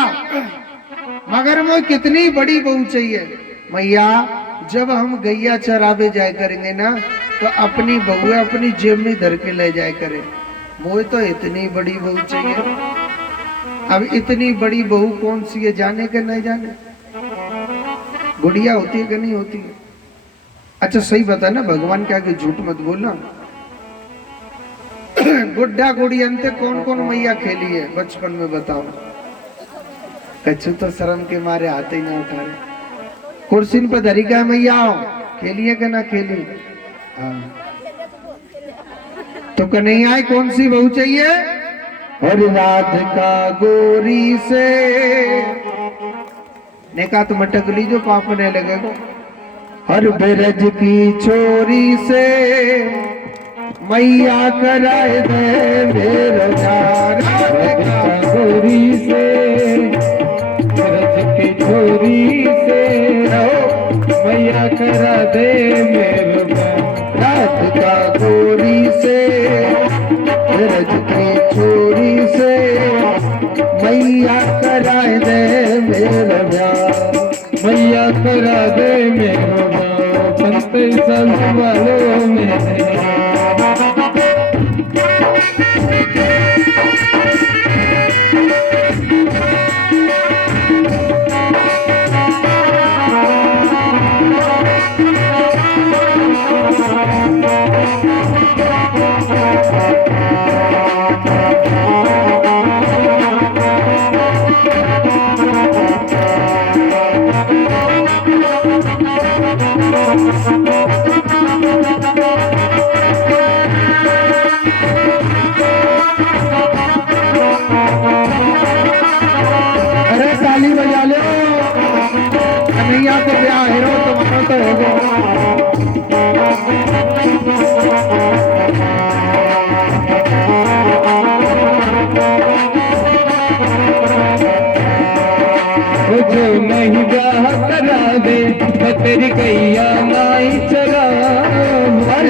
मगर वो कितनी बड़ी बहू चाहिए। मैया जब हम गैया चरावे जाए करेंगे ना तो अपनी बहू अपनी जेब में धर के ले जाए करे। मुझे तो इतनी बड़ी बहू चाहिए। अब इतनी बड़ी बहू कौन सी है जाने के नहीं जाने, गुड़िया होती है कि नहीं होती है। अच्छा सही बता ना भगवान के आगे झूठ मत बोलना। गुड्डा गुड़ी अंत कौन कौन मैया खेली है बचपन में बताओ। कच्छु तो शर्म के मारे हाथ ही ना उठा रहे। कुर्सी पर धरी का मैया खेली है कि ना खेली। हाँ तो कन्हैया कौन सी बहू चाहिए। और राधिका गोरी से ने कहा तो मटक ली जो पापने लगेगा। हर ब्रज की छोरी से मैया कराए दे मेरा राधिका गोरी से ब्रज की छोरी से मैया करा दे मेरा राधिका गोरी से ब्रज की छोरी से मैया कराए दे मेरा ब्याह। मैया करा दे मेरा पंत सब वालों में। कन्हैया को ब्याह हेरो तुम्हारा तो होगो। जो नहीं ब्याह करा दे मैं तेरी गैया नाई चरा।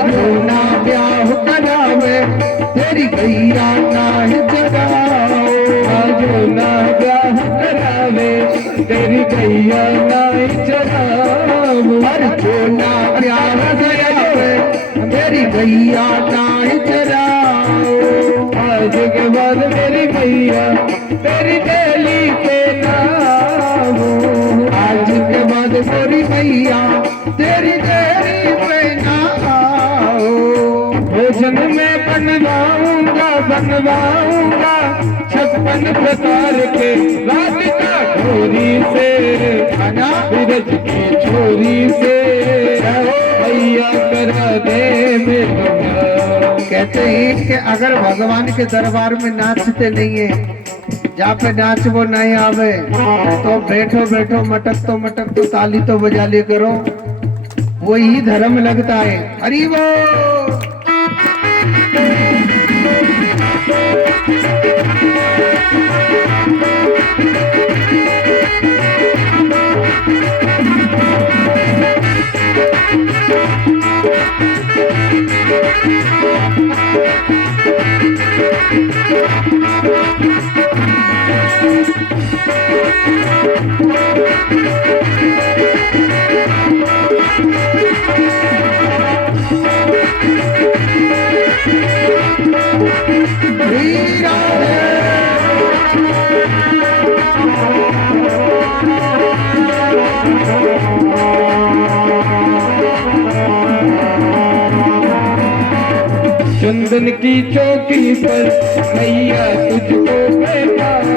जो ना ब्याह करावे तेरी गैया नाई चरा। जो ना ब्याह करावे तेरी गैया नाई चरा। जो ना ब्याह करावे तेरी गैया नाई चरा। आज के बाद मेरी गैया तेरी डेली पे नाम। आज के बाद मेरी गैया तेरी डेली पे नाम। भोजन में बनवाऊंगा 56 प्रकार के राधिका छोरी से ब्रज की छोरी से मैया करा दे मेरा। कहते हैं कि अगर भगवान के दरबार में नाचते नहीं है जहाँ पे नाच वो नहीं आवे तो बैठो बैठो मटक तो ताली तो बजा ले करो वही धर्म लगता है। हरि बोल। चंदन की चौकी पर मैया तुझको बैठाऊं।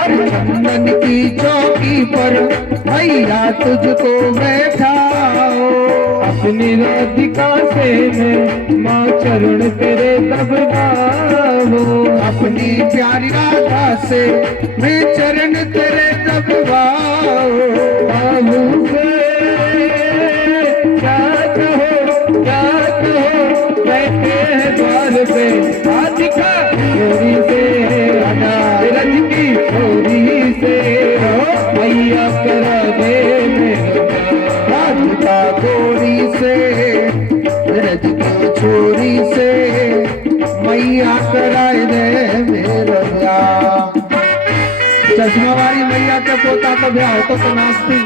और चंदन की चौकी पर मैया तुझको बैठाओ। अपनी राधिका से मैं माँ चरण तेरे दबवाऊं। अपनी प्यारी राधा से मैं चरण तेरे दबवाओ। बाबू से क्या कहो बैठे हैं द्वार पे राधिका छोरी से रज की छोरी से मैया करा दे राधिका गोरी से रज की छोरी से मैया कराए दे मेरा ब्याह। चश्मा वाली मैया के पोता का ब्याह हो तो नाचती।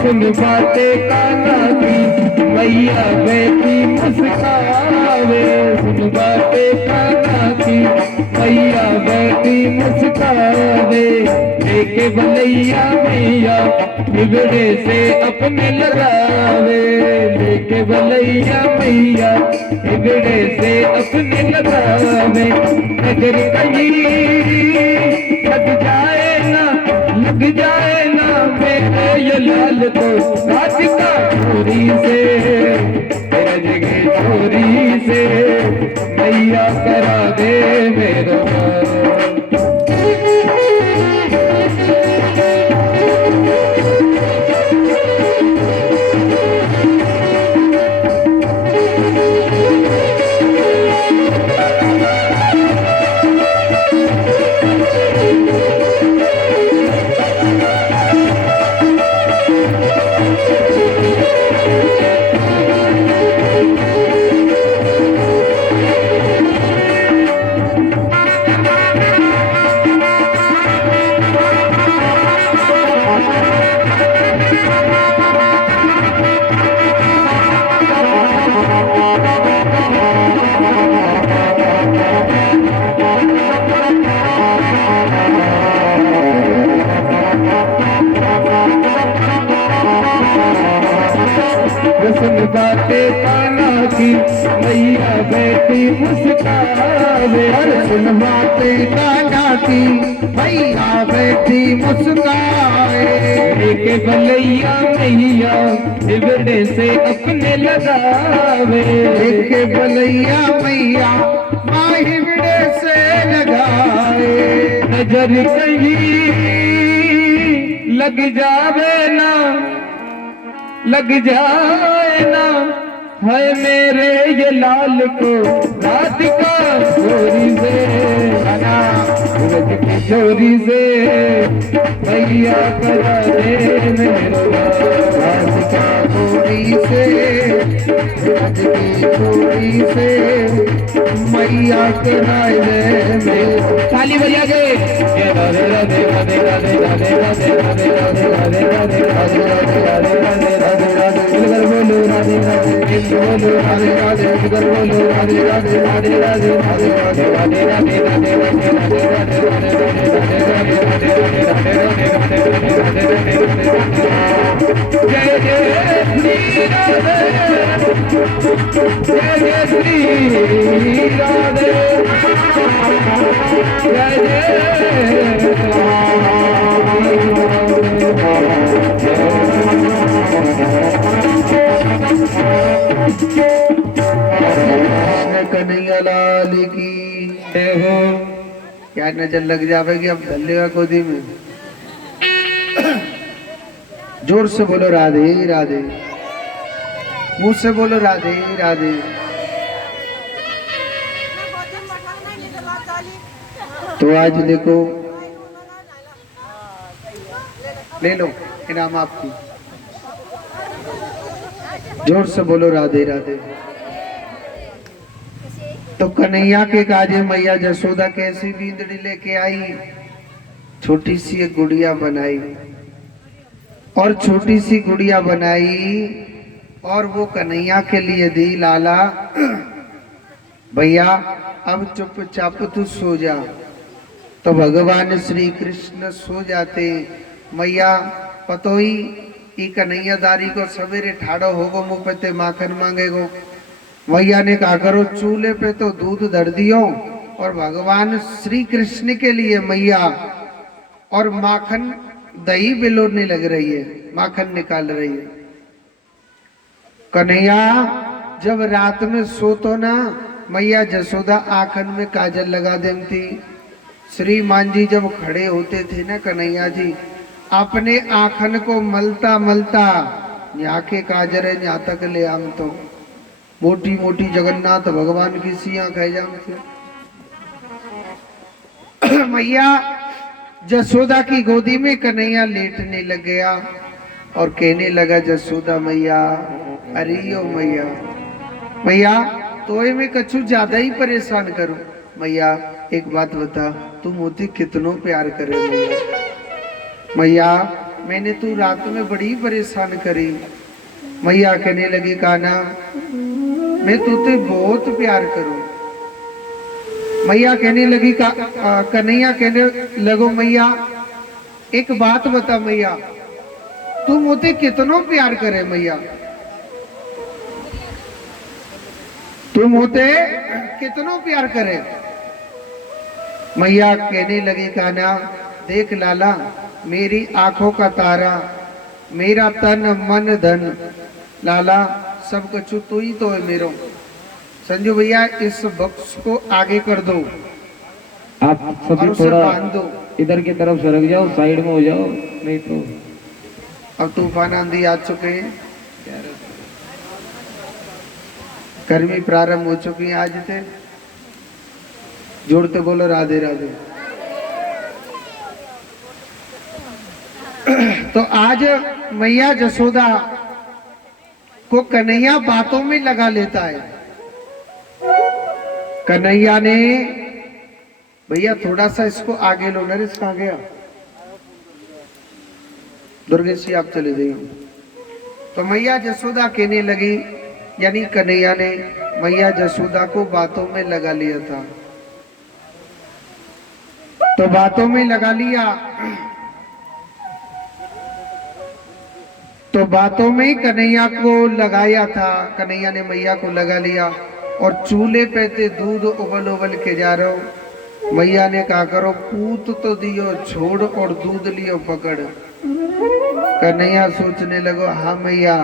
सुन बातें काना की मैया बैठी मुस्कावे। सुन बातें काना की मैया बैठी मुस्कावे। लेके भलैया मैया बिगड़े से अपने लगावे। लेके भलैया मैया बिगड़े से अपने लगावे। अगर कहीं लग जाए ना मेरे ये लाल को राधिका छोरी से रज की छोरी से मैया करा दे मेरा। सुन बातें काना की मैया बैठी मुस्कावे। अरे सुन बातें काना की मैया बैठी मुस्काए। लेके भलैया मैया बिगड़े से अपने लगावे। लेके भलैया मैया माँ हिवड़े से लगाए। नजर कहीं लग जावे ना लग जाए ना है मेरे ये लाल को राधिका छोरी से सूरज की छोरी से मैया करा दे मेरा। राधिका छोरी से आज की चोरी से मैया के राय में ताली बजा के राधे राधे राधे राधे राधे राधे राधे राधे राधे राधे राधे राधे राधे राधे राधे इधर बोलो राधे राधे इधर बोलो राधे राधे इधर बोलो राधे राधे राधे राधे राधे राधे राधे राधे राधे राधे राधे राधे जय जय श्री राधे जय जय श्री राधे जय जय कन्हैया लाल की जय हो। क्या नजर लग जाएगी अब धल्लेगा गोदी में। जोर से बोलो राधे राधे, मुंह से बोलो राधे राधे। तो आज देखो, ले लो इनाम आपकी। जोर से बोलो राधे राधे। तो कन्हैया के काजे मैया जसोदा कैसी बींदड़ी लेके आई, छोटी सी एक गुड़िया बनाई और छोटी सी गुड़िया बनाई और वो कन्हैया के लिए दी। लाला भैया अब चुपचाप तू सो जा। तो भगवान श्री कृष्ण सो जाते। मैया पतोई ई कन्हैयादारी को सवेरे ठाड़ो होगो, मुंह पे ते माखन मांगेगो। भैया ने कहा करो चूल्हे पे तो दूध धर दियो और भगवान श्री कृष्ण के लिए मैया और माखन दही बिलोने लग रही है, माखन निकाल रही है। कन्हैया जब रात में सोतो ना, मैया जसोदा आंखन में काजल लगा देती। श्री मान जी जब खड़े होते थे ना कन्हैया जी, अपने आंखन को मलता मलता यहाँ के काजर है यहाँ तक ले आम, तो मोटी मोटी जगन्नाथ भगवान की सिया कह जाम थे। मैया जसोदा की गोदी में कन्हैया लेटने लग गया और कहने लगा जसोदा मैया, अरे ओ मैया, मैया तोय में कछु ज्यादा ही परेशान करो। मैया एक बात बता, तुम होती कितनों प्यार करे मैया। मैया मैंने तू रात में बड़ी परेशान करी। मैया कहने लगी काना मैं तुझे बहुत प्यार करूं। मैया कहने लगी कन्हैया कहने लगो मैया एक बात बता मैया, तुम मुझे कितनों प्यार करे मैया, तुम होते कितनों प्यार करे। मैया कहने लगी काना देख लाला, मेरी आंखों का तारा, मेरा तन मन धन, लाला सब कुछ तू ही तो है मेरो। संजू भैया इस बक्स को आगे कर दो, आप और सभी उसे थोड़ा बांध दो। इधर की तरफ सरक जाओ, साइड में हो जाओ, नहीं तो अब तूफान आंधी आ चुके हैं, गर्मी प्रारंभ हो चुकी है आज से। जोड़ते बोलो राधे राधे। तो आज मैया जसोदा को कन्हैया बातों में लगा लेता है। कन्हैया ने, भैया थोड़ा सा इसको आगे लो, नरेश कहाँ गया, दुर्गेश जी आप चले जाइए। तो मैया जसोदा कहने लगी, यानी कन्हैया ने मैया जसोदा को बातों में लगा लिया था। तो बातों में लगा लिया, तो बातों में कन्हैया को लगाया था। कन्हैया ने मैया को लगा लिया और चूल्हे पे ते दूध उबल उबल के जा रहे हो। मैया ने कहा करो पूत तो दियो छोड़ और दूध लियो पकड़। कन्हैया सोचने लगो हाँ मैया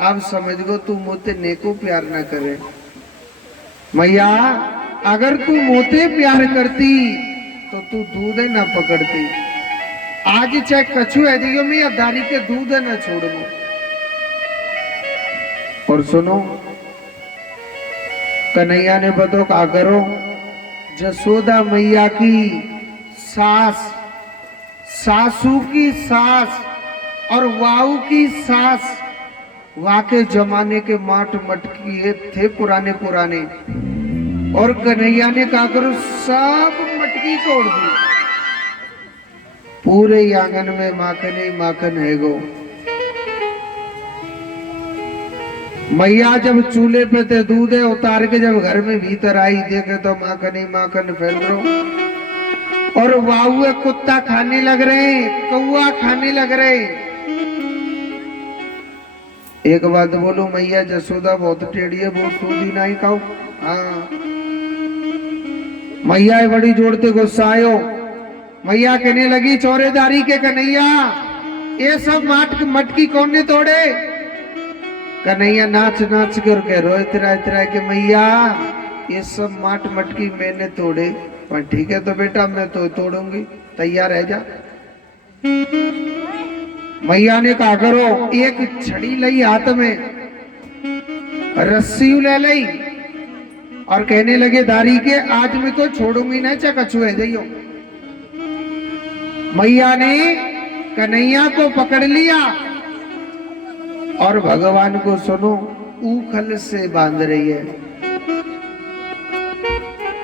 अब समझ गो तू मोते नेको प्यार ना करे। मैया अगर तू मोते प्यार करती तो तू दूध ना पकड़ती। आज चाहे कछु है दियो मैं दारी के दूध न छोड़ू। और सुनो कन्हैया ने बतो का करो, जसोदा मैया की सास, सासू की सास और वाऊ की सास वाके जमाने के माट मटकी थे पुराने पुराने, और कन्हैया ने क्या करो सब मटकी तोड़ दी। पूरे आंगन में माखन ही माखन है गो। मैया जब चूल्हे पे थे दूध है उतार के जब घर में भीतर आई, देखे तो माखन ही माखन फैल रहा। और वाहुए कुत्ता खाने लग रहे, कौआ खाने लग रहे। एक बात बोलो, मैया जसोदा बहुत टेढ़ी है, बहुत सूदी नहीं खाओ। हाँ, मैया बड़ी जोड़ते गुस्सा आयो। मैया कहने लगी, चौरेदारी के कन्हैया, ये सब मटकी कौन ने तोड़े? कन्हैया नाच नाच कर कह रो इतरा इतरा के मैया ये सब मटकी मैंने तोड़े। पर ठीक है तो बेटा मैं तो तोड़ूंगी, तैयार है जा। मैया ने कहा करो, एक छड़ी लई हाथ में, रस्सी ले लई और कहने लगे दारी के आज मैं तो छोड़ूंगी ना, चा कछुए जाइयो। मैया ने कन्हैया को पकड़ लिया और भगवान को सुनो ऊखल से बांध रही है।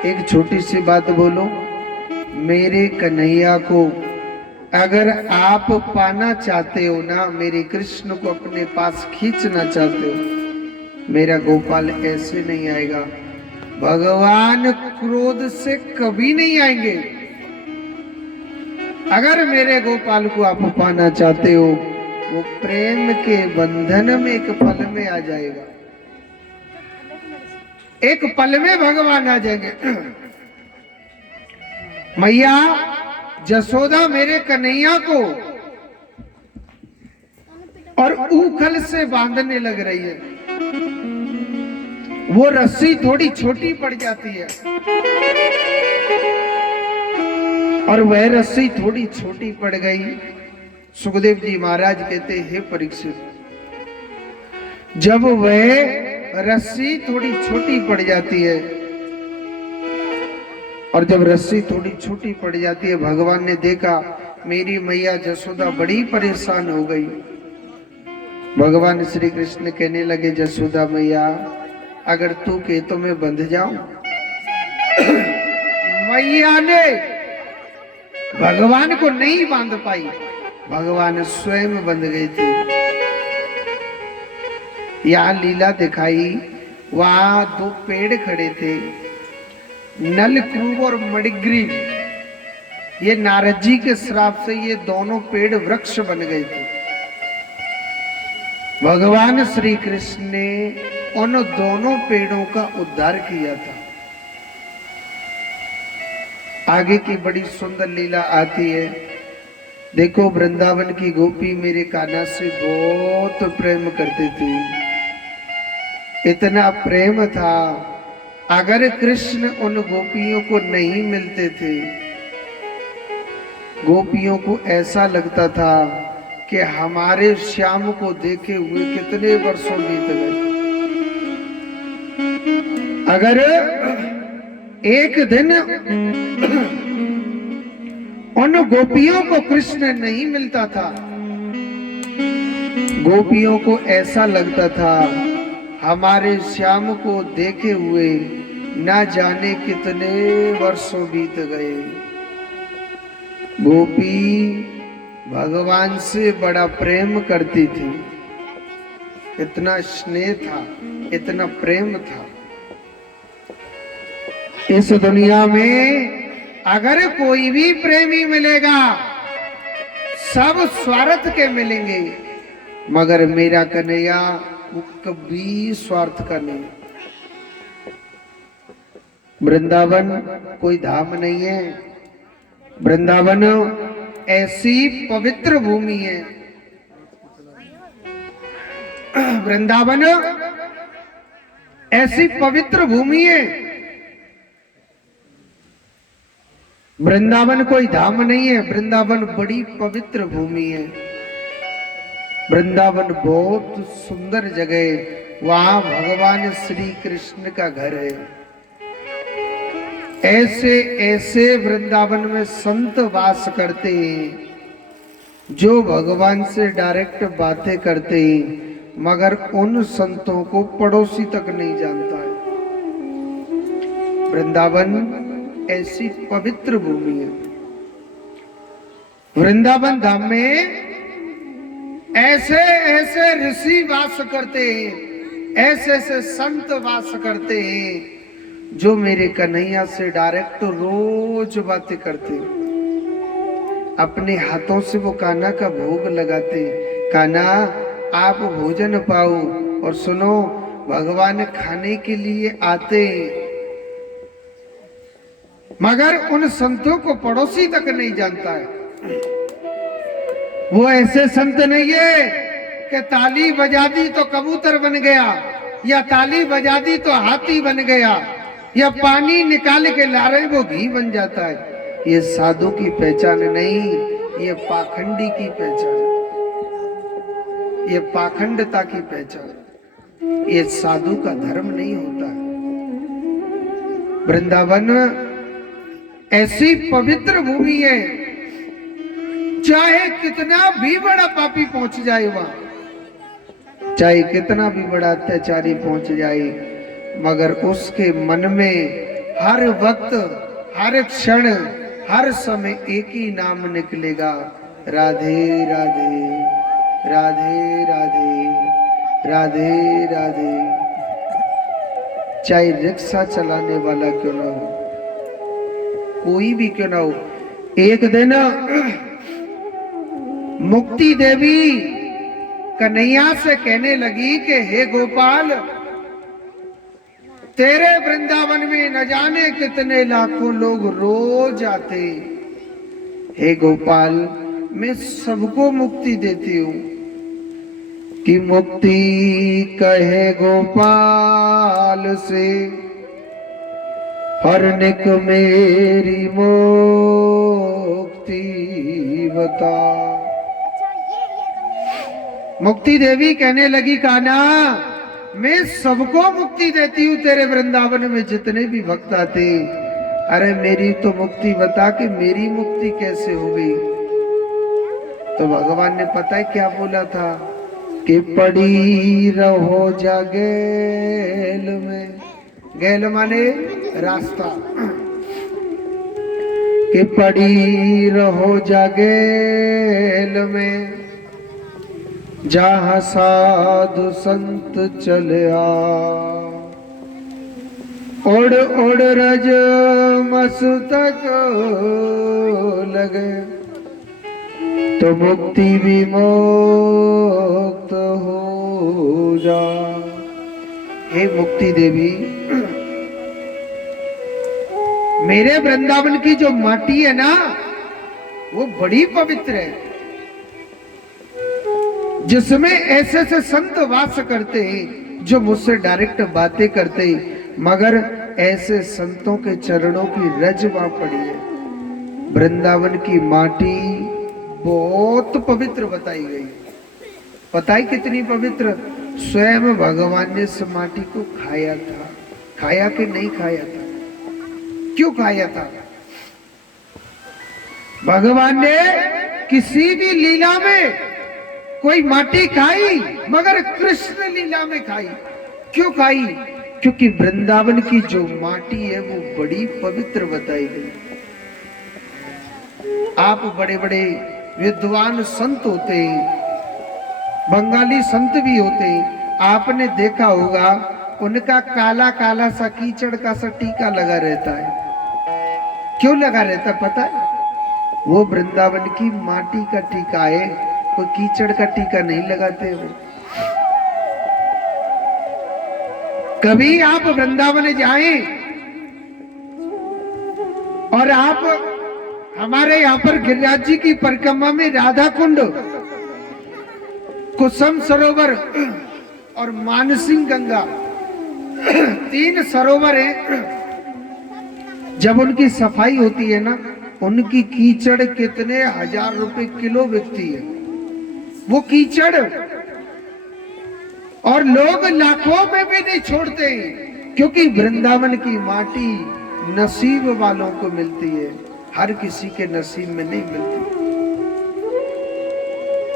एक छोटी सी बात बोलो, मेरे कन्हैया को अगर आप पाना चाहते हो ना, मेरे कृष्ण को अपने पास खींचना चाहते हो, मेरा गोपाल ऐसे नहीं आएगा। भगवान क्रोध से कभी नहीं आएंगे। अगर मेरे गोपाल को आप पाना चाहते हो, वो प्रेम के बंधन में एक पल में आ जाएगा, एक पल में भगवान आ जाएंगे। मैया जसोदा मेरे कन्हैया को और ऊखल से बांधने लग रही है। वो रस्सी थोड़ी छोटी पड़ जाती है और वह रस्सी थोड़ी छोटी पड़ गई। सुखदेव जी महाराज कहते, हे परीक्षित, जब वह रस्सी थोड़ी छोटी पड़ जाती है और जब रस्सी थोड़ी छोटी पड़ जाती है, भगवान ने देखा मेरी मैया जसोदा बड़ी परेशान हो गई। भगवान श्री कृष्ण कहने लगे, जसोदा मैया अगर तू कहे तो मैं बंध जाऊं। मैया ने भगवान को नहीं बांध पाई, भगवान स्वयं बंध गए थे। यहाँ लीला दिखाई, वहां दो पेड़ खड़े थे, नलक्रूब और मणिग्रीव। ये नारद जी के श्राप से ये दोनों पेड़ वृक्ष बन गए थे। भगवान श्री कृष्ण ने उन दोनों पेड़ों का उद्धार किया था। आगे की बड़ी सुंदर लीला आती है। देखो, वृंदावन की गोपी मेरे कान्हा से बहुत प्रेम करती थी, इतना प्रेम था, अगर कृष्ण उन गोपियों को नहीं मिलते थे, गोपियों को ऐसा लगता था कि हमारे श्याम को देखे हुए कितने वर्षों बीत गए। अगर एक दिन उन गोपियों को कृष्ण नहीं मिलता था, गोपियों को ऐसा लगता था हमारे श्याम को देखे हुए ना जाने कितने वर्षों बीत गए। गोपी भगवान से बड़ा प्रेम करती थी, इतना स्नेह था, इतना प्रेम था। इस दुनिया में अगर कोई भी प्रेमी मिलेगा, सब स्वार्थ के मिलेंगे, मगर मेरा कन्हैया वो कभी स्वार्थ का नहीं। वृंदावन कोई धाम नहीं है, वृंदावन ऐसी पवित्र भूमि है। वृंदावन ऐसी पवित्र भूमि है। वृंदावन कोई धाम नहीं है, वृंदावन बड़ी पवित्र भूमि है। वृंदावन बहुत सुंदर जगह है, वहां भगवान श्री कृष्ण का घर है। ऐसे ऐसे वृंदावन में संत वास करते हैं जो भगवान से डायरेक्ट बातें करते हैं, मगर उन संतों को पड़ोसी तक नहीं जानता है। वृंदावन ऐसी पवित्र भूमि है। वृंदावन धाम में ऐसे ऐसे ऋषि वास करते हैं, ऐसे ऐसे संत वास करते हैं जो मेरे कन्हैया से डायरेक्ट रोज बातें करते हैं। अपने हाथों से वो कान्हा का भोग लगाते हैं। कान्हा आप भोजन पाओ, और सुनो भगवान खाने के लिए आते हैं, मगर उन संतों को पड़ोसी तक नहीं जानता है। वो ऐसे संत नहीं है कि ताली बजा दी तो कबूतर बन गया, या ताली बजा दी तो हाथी बन गया, या पानी निकाल के ला रहे वो घी बन जाता है। ये साधु की पहचान नहीं, ये पाखंडी की पहचान, ये पाखंडता की पहचान। ये साधु का धर्म नहीं होता है। वृंदावन ऐसी पवित्र भूमि है, चाहे कितना भी बड़ा पापी पहुंच जाए वहां, चाहे कितना भी बड़ा अत्याचारी पहुंच जाए, मगर उसके मन में हर वक्त, हर क्षण, हर समय एक ही नाम निकलेगा, राधे राधे राधे राधे राधे राधे। चाहे रिक्शा चलाने वाला क्यों ना हो, कोई भी क्यों ना हो, एक दिन मुक्ति देवी कन्हैया से कहने लगी कि हे गोपाल, तेरे वृंदावन में न जाने कितने लाखों लोग रोज आते। हे गोपाल, मैं सबको मुक्ति देती हूँ। कि मुक्ति कहे गोपाल से, हरनिक मेरी मुक्ति बता। मुक्ति देवी कहने लगी, कान्हा मैं सबको मुक्ति देती हूँ तेरे वृंदावन में जितने भी भक्त आते। अरे मेरी तो मुक्ति बता कि मेरी मुक्ति कैसे हो गई। तो भगवान ने पता है क्या बोला था कि पड़ी रहो जागेल में। गैल माने रास्ता। कि पड़ी रहो जागेल में, जहाँ साधु संत चलिया। उड़ उड़ रज मस्तक लगे, तो मुक्ति भी मुक्त हो जा। हे मुक्ति देवी, मेरे वृंदावन की जो माटी है ना, वो बड़ी पवित्र है, जिसमें ऐसे ऐसे संत वास करते हैं जो मुझसे डायरेक्ट बातें करते हैं, मगर ऐसे संतों के चरणों की रज वहां पड़ी है। वृंदावन की माटी बहुत पवित्र बताई गई। पता है कितनी पवित्र? स्वयं भगवान ने इस माटी को खाया था। खाया कि नहीं खाया था? क्यों खाया था? भगवान ने किसी भी लीला में कोई माटी खाई, मगर कृष्ण लीला में खाई। क्यों खाई? क्योंकि वृंदावन की जो माटी है वो बड़ी पवित्र बताई गई। आप बड़े बड़े विद्वान संत होते हैं, बंगाली संत भी होते हैं, आपने देखा होगा उनका काला काला सा कीचड़ का सा टीका लगा रहता है। क्यों लगा रहता पता है? वो वृंदावन की माटी का टीका है, कोई कीचड़ का टीका नहीं लगाते वो। कभी आप वृंदावन जाएं और आप हमारे यहाँ पर गिरिराज जी की परिक्रमा में राधा कुंड, कुसुम सरोवर और मानसिंह गंगा, 3 सरोवर हैं। जब उनकी सफाई होती है ना, उनकी कीचड़ कितने 1000 रुपए किलो बिकती है वो कीचड़, और लोग लाखों में भी नहीं छोड़ते, क्योंकि वृंदावन की माटी नसीब वालों को मिलती है, हर किसी के नसीब में नहीं मिलती।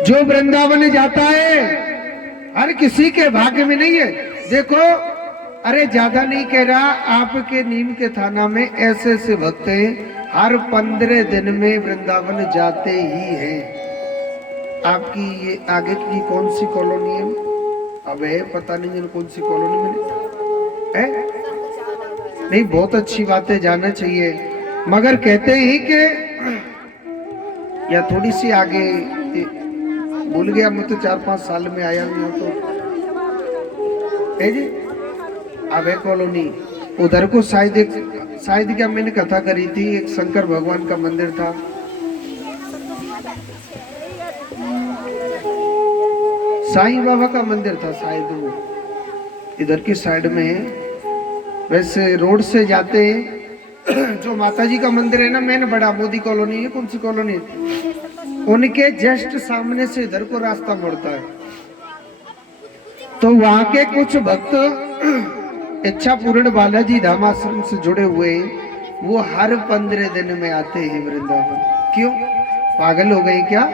जो वृंदावन जाता है हर किसी के भाग्य में नहीं है। देखो, अरे ज्यादा नहीं कह रहा, आपके नीम के थाना में ऐसे ऐसे भक्त हैं, हर 15 दिन में वृंदावन जाते ही हैं। आपकी ये आगे की कौन सी कॉलोनी है? अब है पता नहीं कौन सी कॉलोनी में है। नहीं, बहुत अच्छी बात है, जाना चाहिए, मगर कहते हैं कि या थोड़ी सी आगे, भूल गया मैं तो, 4-5 साल में आया हूँ तो है जी। अब है कॉलोनी उधर को, शायद क्या मैंने कथा करी थी, एक शंकर भगवान का मंदिर था, साईं बाबा का मंदिर था शायद, वो इधर की साइड में है। वैसे रोड से जाते हैं जो माता जी का मंदिर है ना, मैंने बड़ा मोदी कॉलोनी है, कौन सी कॉलोनी है, उनके जस्ट सामने से इधर को रास्ता मुड़ता है। तो वहां के कुछ भक्त इच्छा पूर्ण बालाजी धाम आश्रम से जुड़े हुए हैं, वो हर 15 दिन में आते हैं वृंदावन। क्यों? पागल हो गए क्या?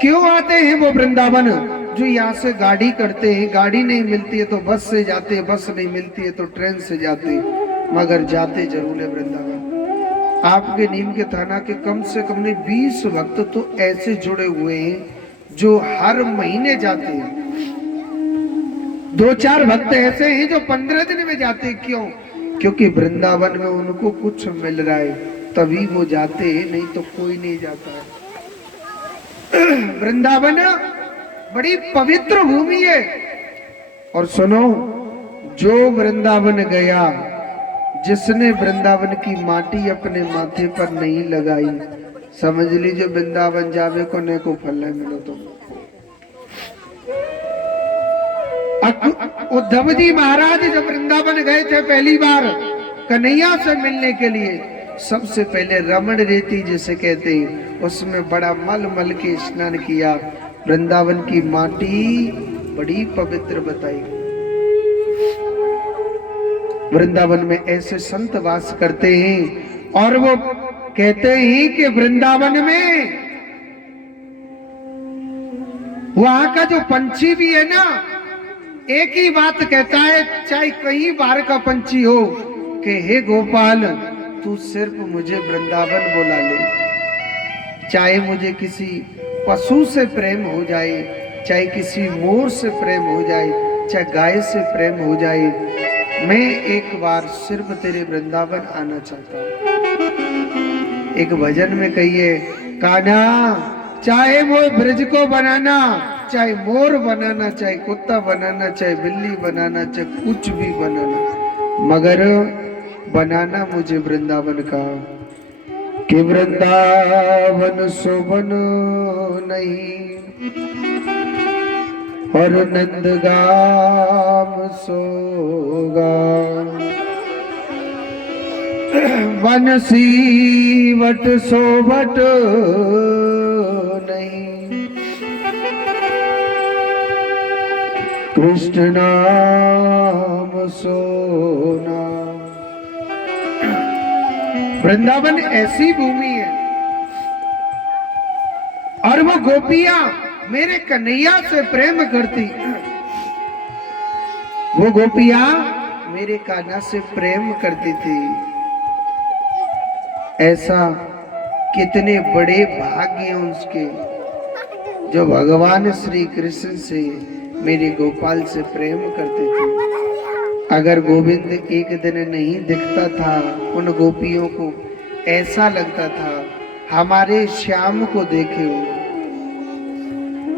क्यों आते हैं वो वृंदावन? जो यहाँ से गाड़ी करते हैं, गाड़ी नहीं मिलती है तो बस से जाते हैं, बस नहीं मिलती है तो ट्रेन से जाते हैं, मगर जाते जरूर है वृंदावन। आपके नीम के थाना के कम से कम 20 भक्त तो ऐसे जुड़े हुए हैं जो हर महीने जाते हैं। 2-4 भक्त ऐसे हैं जो 15 दिन में जाते हैं। क्यों? क्योंकि वृंदावन में उनको कुछ मिल रहा है, तभी वो जाते हैं, नहीं तो कोई नहीं जाता है। वृंदावन बड़ी पवित्र भूमि है। और सुनो, जो वृंदावन गया, जिसने वृंदावन की माटी अपने माथे पर नहीं लगाई, समझ लीजिए वृंदावन जावे को ने को फल है मिलो। तो उद्धव जी महाराज जब वृंदावन गए थे पहली बार कन्हैया से मिलने के लिए, सबसे पहले रमण रेती जिसे कहते हैं, उसमें बड़ा मल मल के स्नान किया। वृंदावन की माटी बड़ी पवित्र बताई। वृंदावन में ऐसे संत वास करते हैं और वो कहते हैं कि वृंदावन में वहां का जो पंछी भी है ना, एक ही बात कहता है, चाहे कई बार का पंछी हो, कि हे गोपाल तू सिर्फ मुझे वृंदावन बुला ले। चाहे मुझे किसी पशु से प्रेम हो जाए, चाहे किसी मोर से प्रेम हो जाए, चाहे गाय से प्रेम हो जाए, मैं एक बार सिर्फ तेरे वृंदावन आना चाहता हूँ। एक भजन में कहिए, कान्हा चाहे वो ब्रज को बनाना, चाहे मोर बनाना, चाहे कुत्ता बनाना, चाहे बिल्ली बनाना, चाहे कुछ भी बनाना, मगर बनाना मुझे वृंदावन का। कि वृंदावन शोभन नहीं और नंदगाम सोगा, बंसी वट सोबट नहीं, कृष्ण नाम सोना। वृंदावन ऐसी भूमि है और वो गोपियां मेरे कन्हैया से प्रेम करती, वो गोपियां मेरे कान्हा से प्रेम करती थी। ऐसा कितने बड़े भाग्य हैं उसके जो भगवान श्री कृष्ण से, मेरे गोपाल से प्रेम करते थे। अगर गोविंद एक दिन नहीं दिखता था, उन गोपियों को ऐसा लगता था हमारे श्याम को देखे हुए,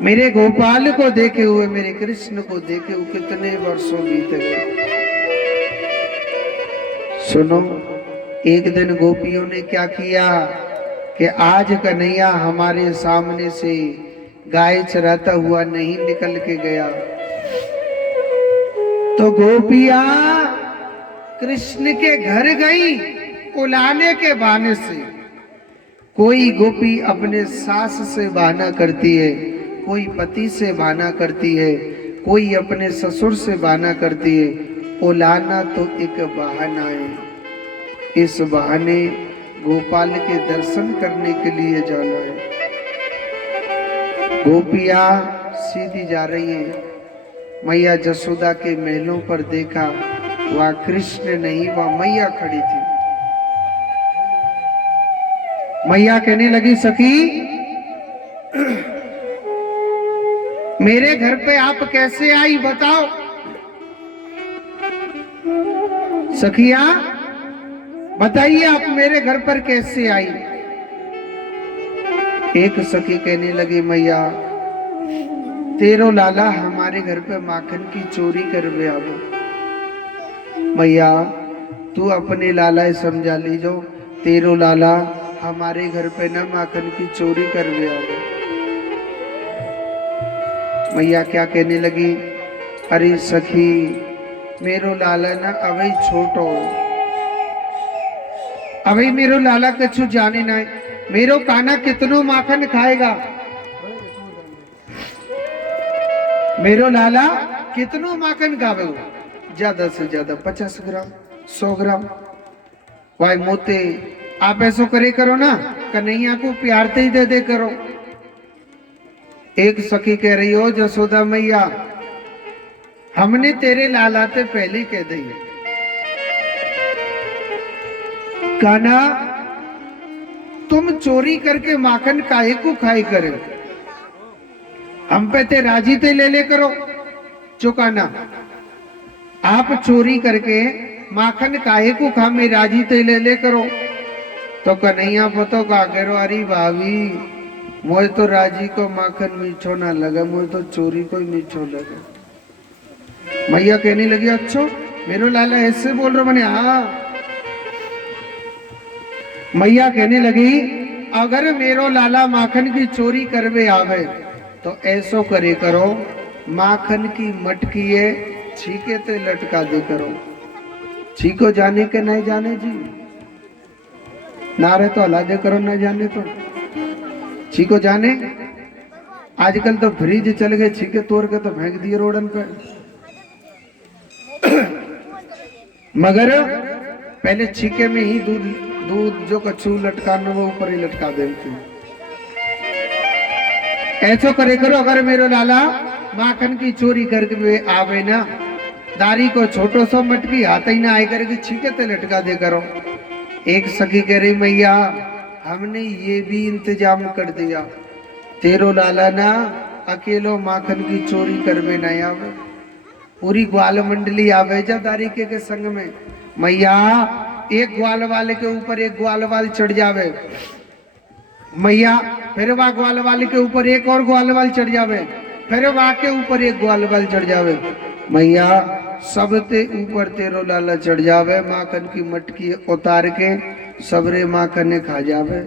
मेरे गोपाल को देखे हुए, मेरे कृष्ण को देखे हुए कितने वर्षों बीत गए। सुनो, एक दिन गोपियों ने क्या किया कि आज कन्हैया हमारे सामने से गाय चराता हुआ नहीं निकल के गया, तो गोपियां कृष्ण के घर गई उलाने के बहाने से। कोई गोपी अपने सास से बहाना करती है, कोई पति से बहाना करती है, कोई अपने ससुर से बहाना करती है। उलाना तो एक बहाना है, इस बहाने गोपाल के दर्शन करने के लिए जाना है। गोपियां सीधी जा रही है। मैया जसोदा के महलों पर देखा, वह कृष्ण नहीं, वह मैया खड़ी थी। मैया कहने लगी, सखी मेरे घर पे आप कैसे आई बताओ। सखिया बताइए आप मेरे घर पर कैसे आई। एक सखी कहने लगी, मैया तेरो लाला हमारे घर पे माखन की चोरी कर वे आवो। मैया तू अपने लाला समझा लीजो, तेरो लाला हमारे घर पे ना माखन की चोरी कर वे आवो। मैया क्या कहने लगी, अरे सखी मेरो लाला ना अभी छोटो, अभी मेरो लाला कछु जाने ना, मेरो काना कितनो माखन खाएगा, मेरो लाला कितनो माखन खावे, ज्यादा से ज्यादा 50 ग्राम 100 ग्राम। भाई मोते आप ऐसा करे करो ना, कन्हैया को प्यारते ही दे दे करो। एक सखी कह रही हो, जसोदा मैया हमने तेरे लाला ते पहले कह दी, काना तुम चोरी करके माखन काहे को खाई करे, हम पे ते राजी ते ले ले करो। चुकाना आप चोरी करके माखन काहे को खा में राजी ते ले ले करो। तो कन्हैया पतो का करो, अरे भाभी मोए तो राजी को माखन मीठो ना लगा, मोए तो चोरी को मीठो लगा। मैया कहने लगी, अच्छा मेरो लाला ऐसे बोल रहे मैंने, हाँ। मैया कहने लगी, अगर मेरो लाला माखन की चोरी करवे आवे तो ऐसो करे करो, माखन की मटकी है छीके ते लटका दे करो। छीको जाने के नहीं जाने जी, ना रहे तो हला दे करो, ना जाने तो छीको जाने। आजकल तो फ्रिज चल गए, छीके तोड़ के तो फेंक दिए रोडन पे। मगर पहले छीके में ही दूध जो कछु लटकाना वो ऊपर ही लटका देते। ऐसो करे करो, अगर मेरो लाला माखन की चोरी करके आवे ना, दारी को छोटो सा मटकी हाथ ही ना आए करके छीके ते लटका दे करो। एक सखी कह रही, मैया हमने ये भी इंतजाम कर दिया, तेरो लाला ना अकेलो माखन की चोरी करवे नहीं आवे, पूरी ग्वाल मंडली आवे जा दारिके के संग में। मैया एक ग्वाल वाले के ऊपर एक ग्वाल वाल चढ़ जावे, मैया फिर वह ग्वाल वाले के ऊपर एक और ग्वाल वाल चढ़ जावे, फिर वहां के ऊपर एक ग्वाल वाल चढ़ जावे। मैया सबते ऊपर तेरो लाला चढ़ जावे, माखन की मटकी उतार के सबरे माखन खा जावे,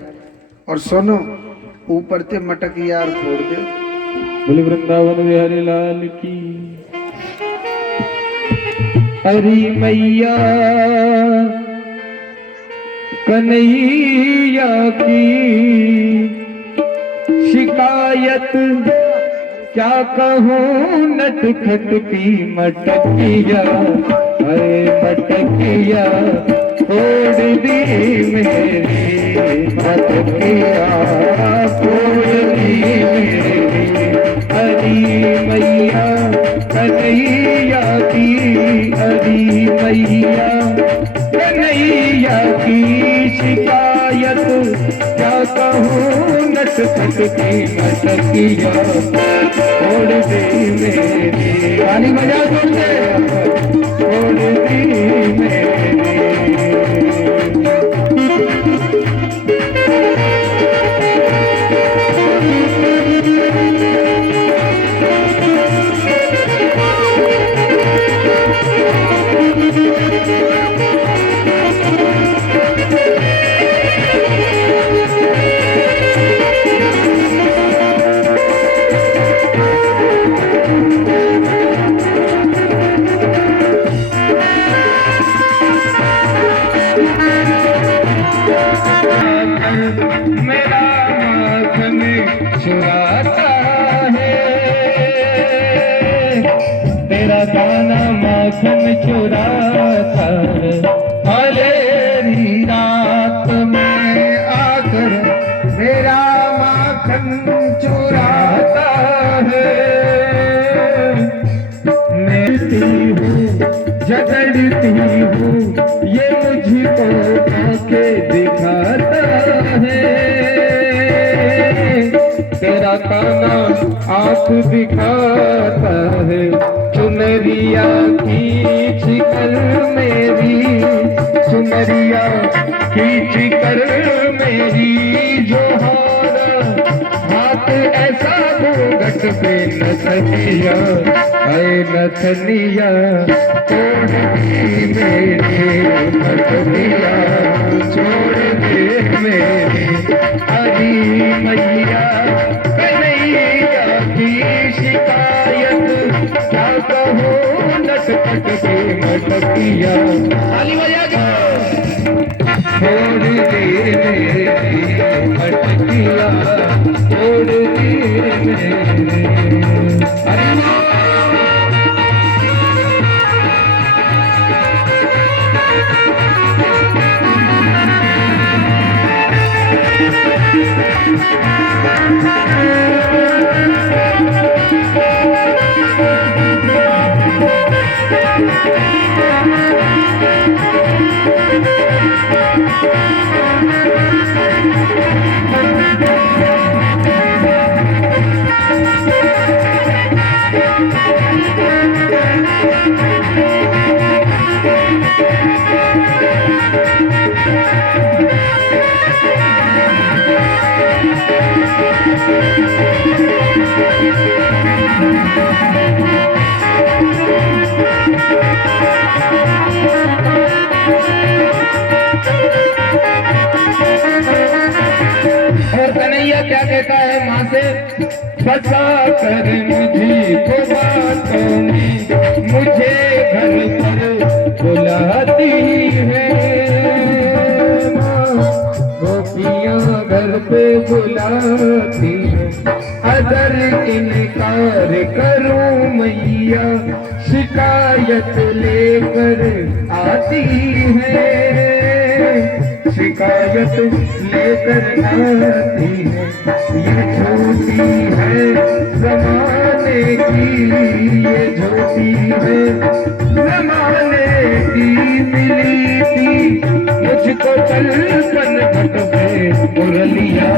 और सुनो ऊपर ते मटक यार फोड़ दे। बोले वृंदावन बिहारी लाल की। हरी मैया कन्हैया की शिकायत क्या कहूँ, नटखट की मटकिया, अरे मटकिया तोड़ दी मेरी, मटकिया तोड़ दी मेरी। हरी मैया कन्हैया की, हरी मैया कन्हैया की शिकायत क्या कहूँ, नटखट की मटकिया तोड़ दी मेरी। गाली बजा तोड़ दी मेरी। मेरा माखन चुराता है, तेरा दाना माखन चुराता है। हलेरी रात में आकर मेरा माखन चुराता है, आँख दिखाता है चुनरिया खींच कर मेरी, चुनरिया खींच कर मेरी जोहारा, हाथ ऐसा घूंघट पे नथनिया, ऐ नथनिया तोड़ दी मेरे नथनिया, छोड़ दे मेरे हरी मैया, कन्हैया की शिकायत क्या कहो नटखट के मटकिया, ताली बजा के छोड़ दे मेरे मटकिया, छोड़ दे मेरे हरी क्या कहता है माँ से, बसा कर मुझे बातों में, मुझे घर पर बुलाती है माँ, गोपियाँ घर पे बुलाती है, अगर इनकार करूं मैया शिकायत लेकर आती है, शिकायत लेकर आती है, ये झूठी है जमाने की, ये झूठी है जमाने की, मिली थी मुझको कल कनपट पे मुरलिया।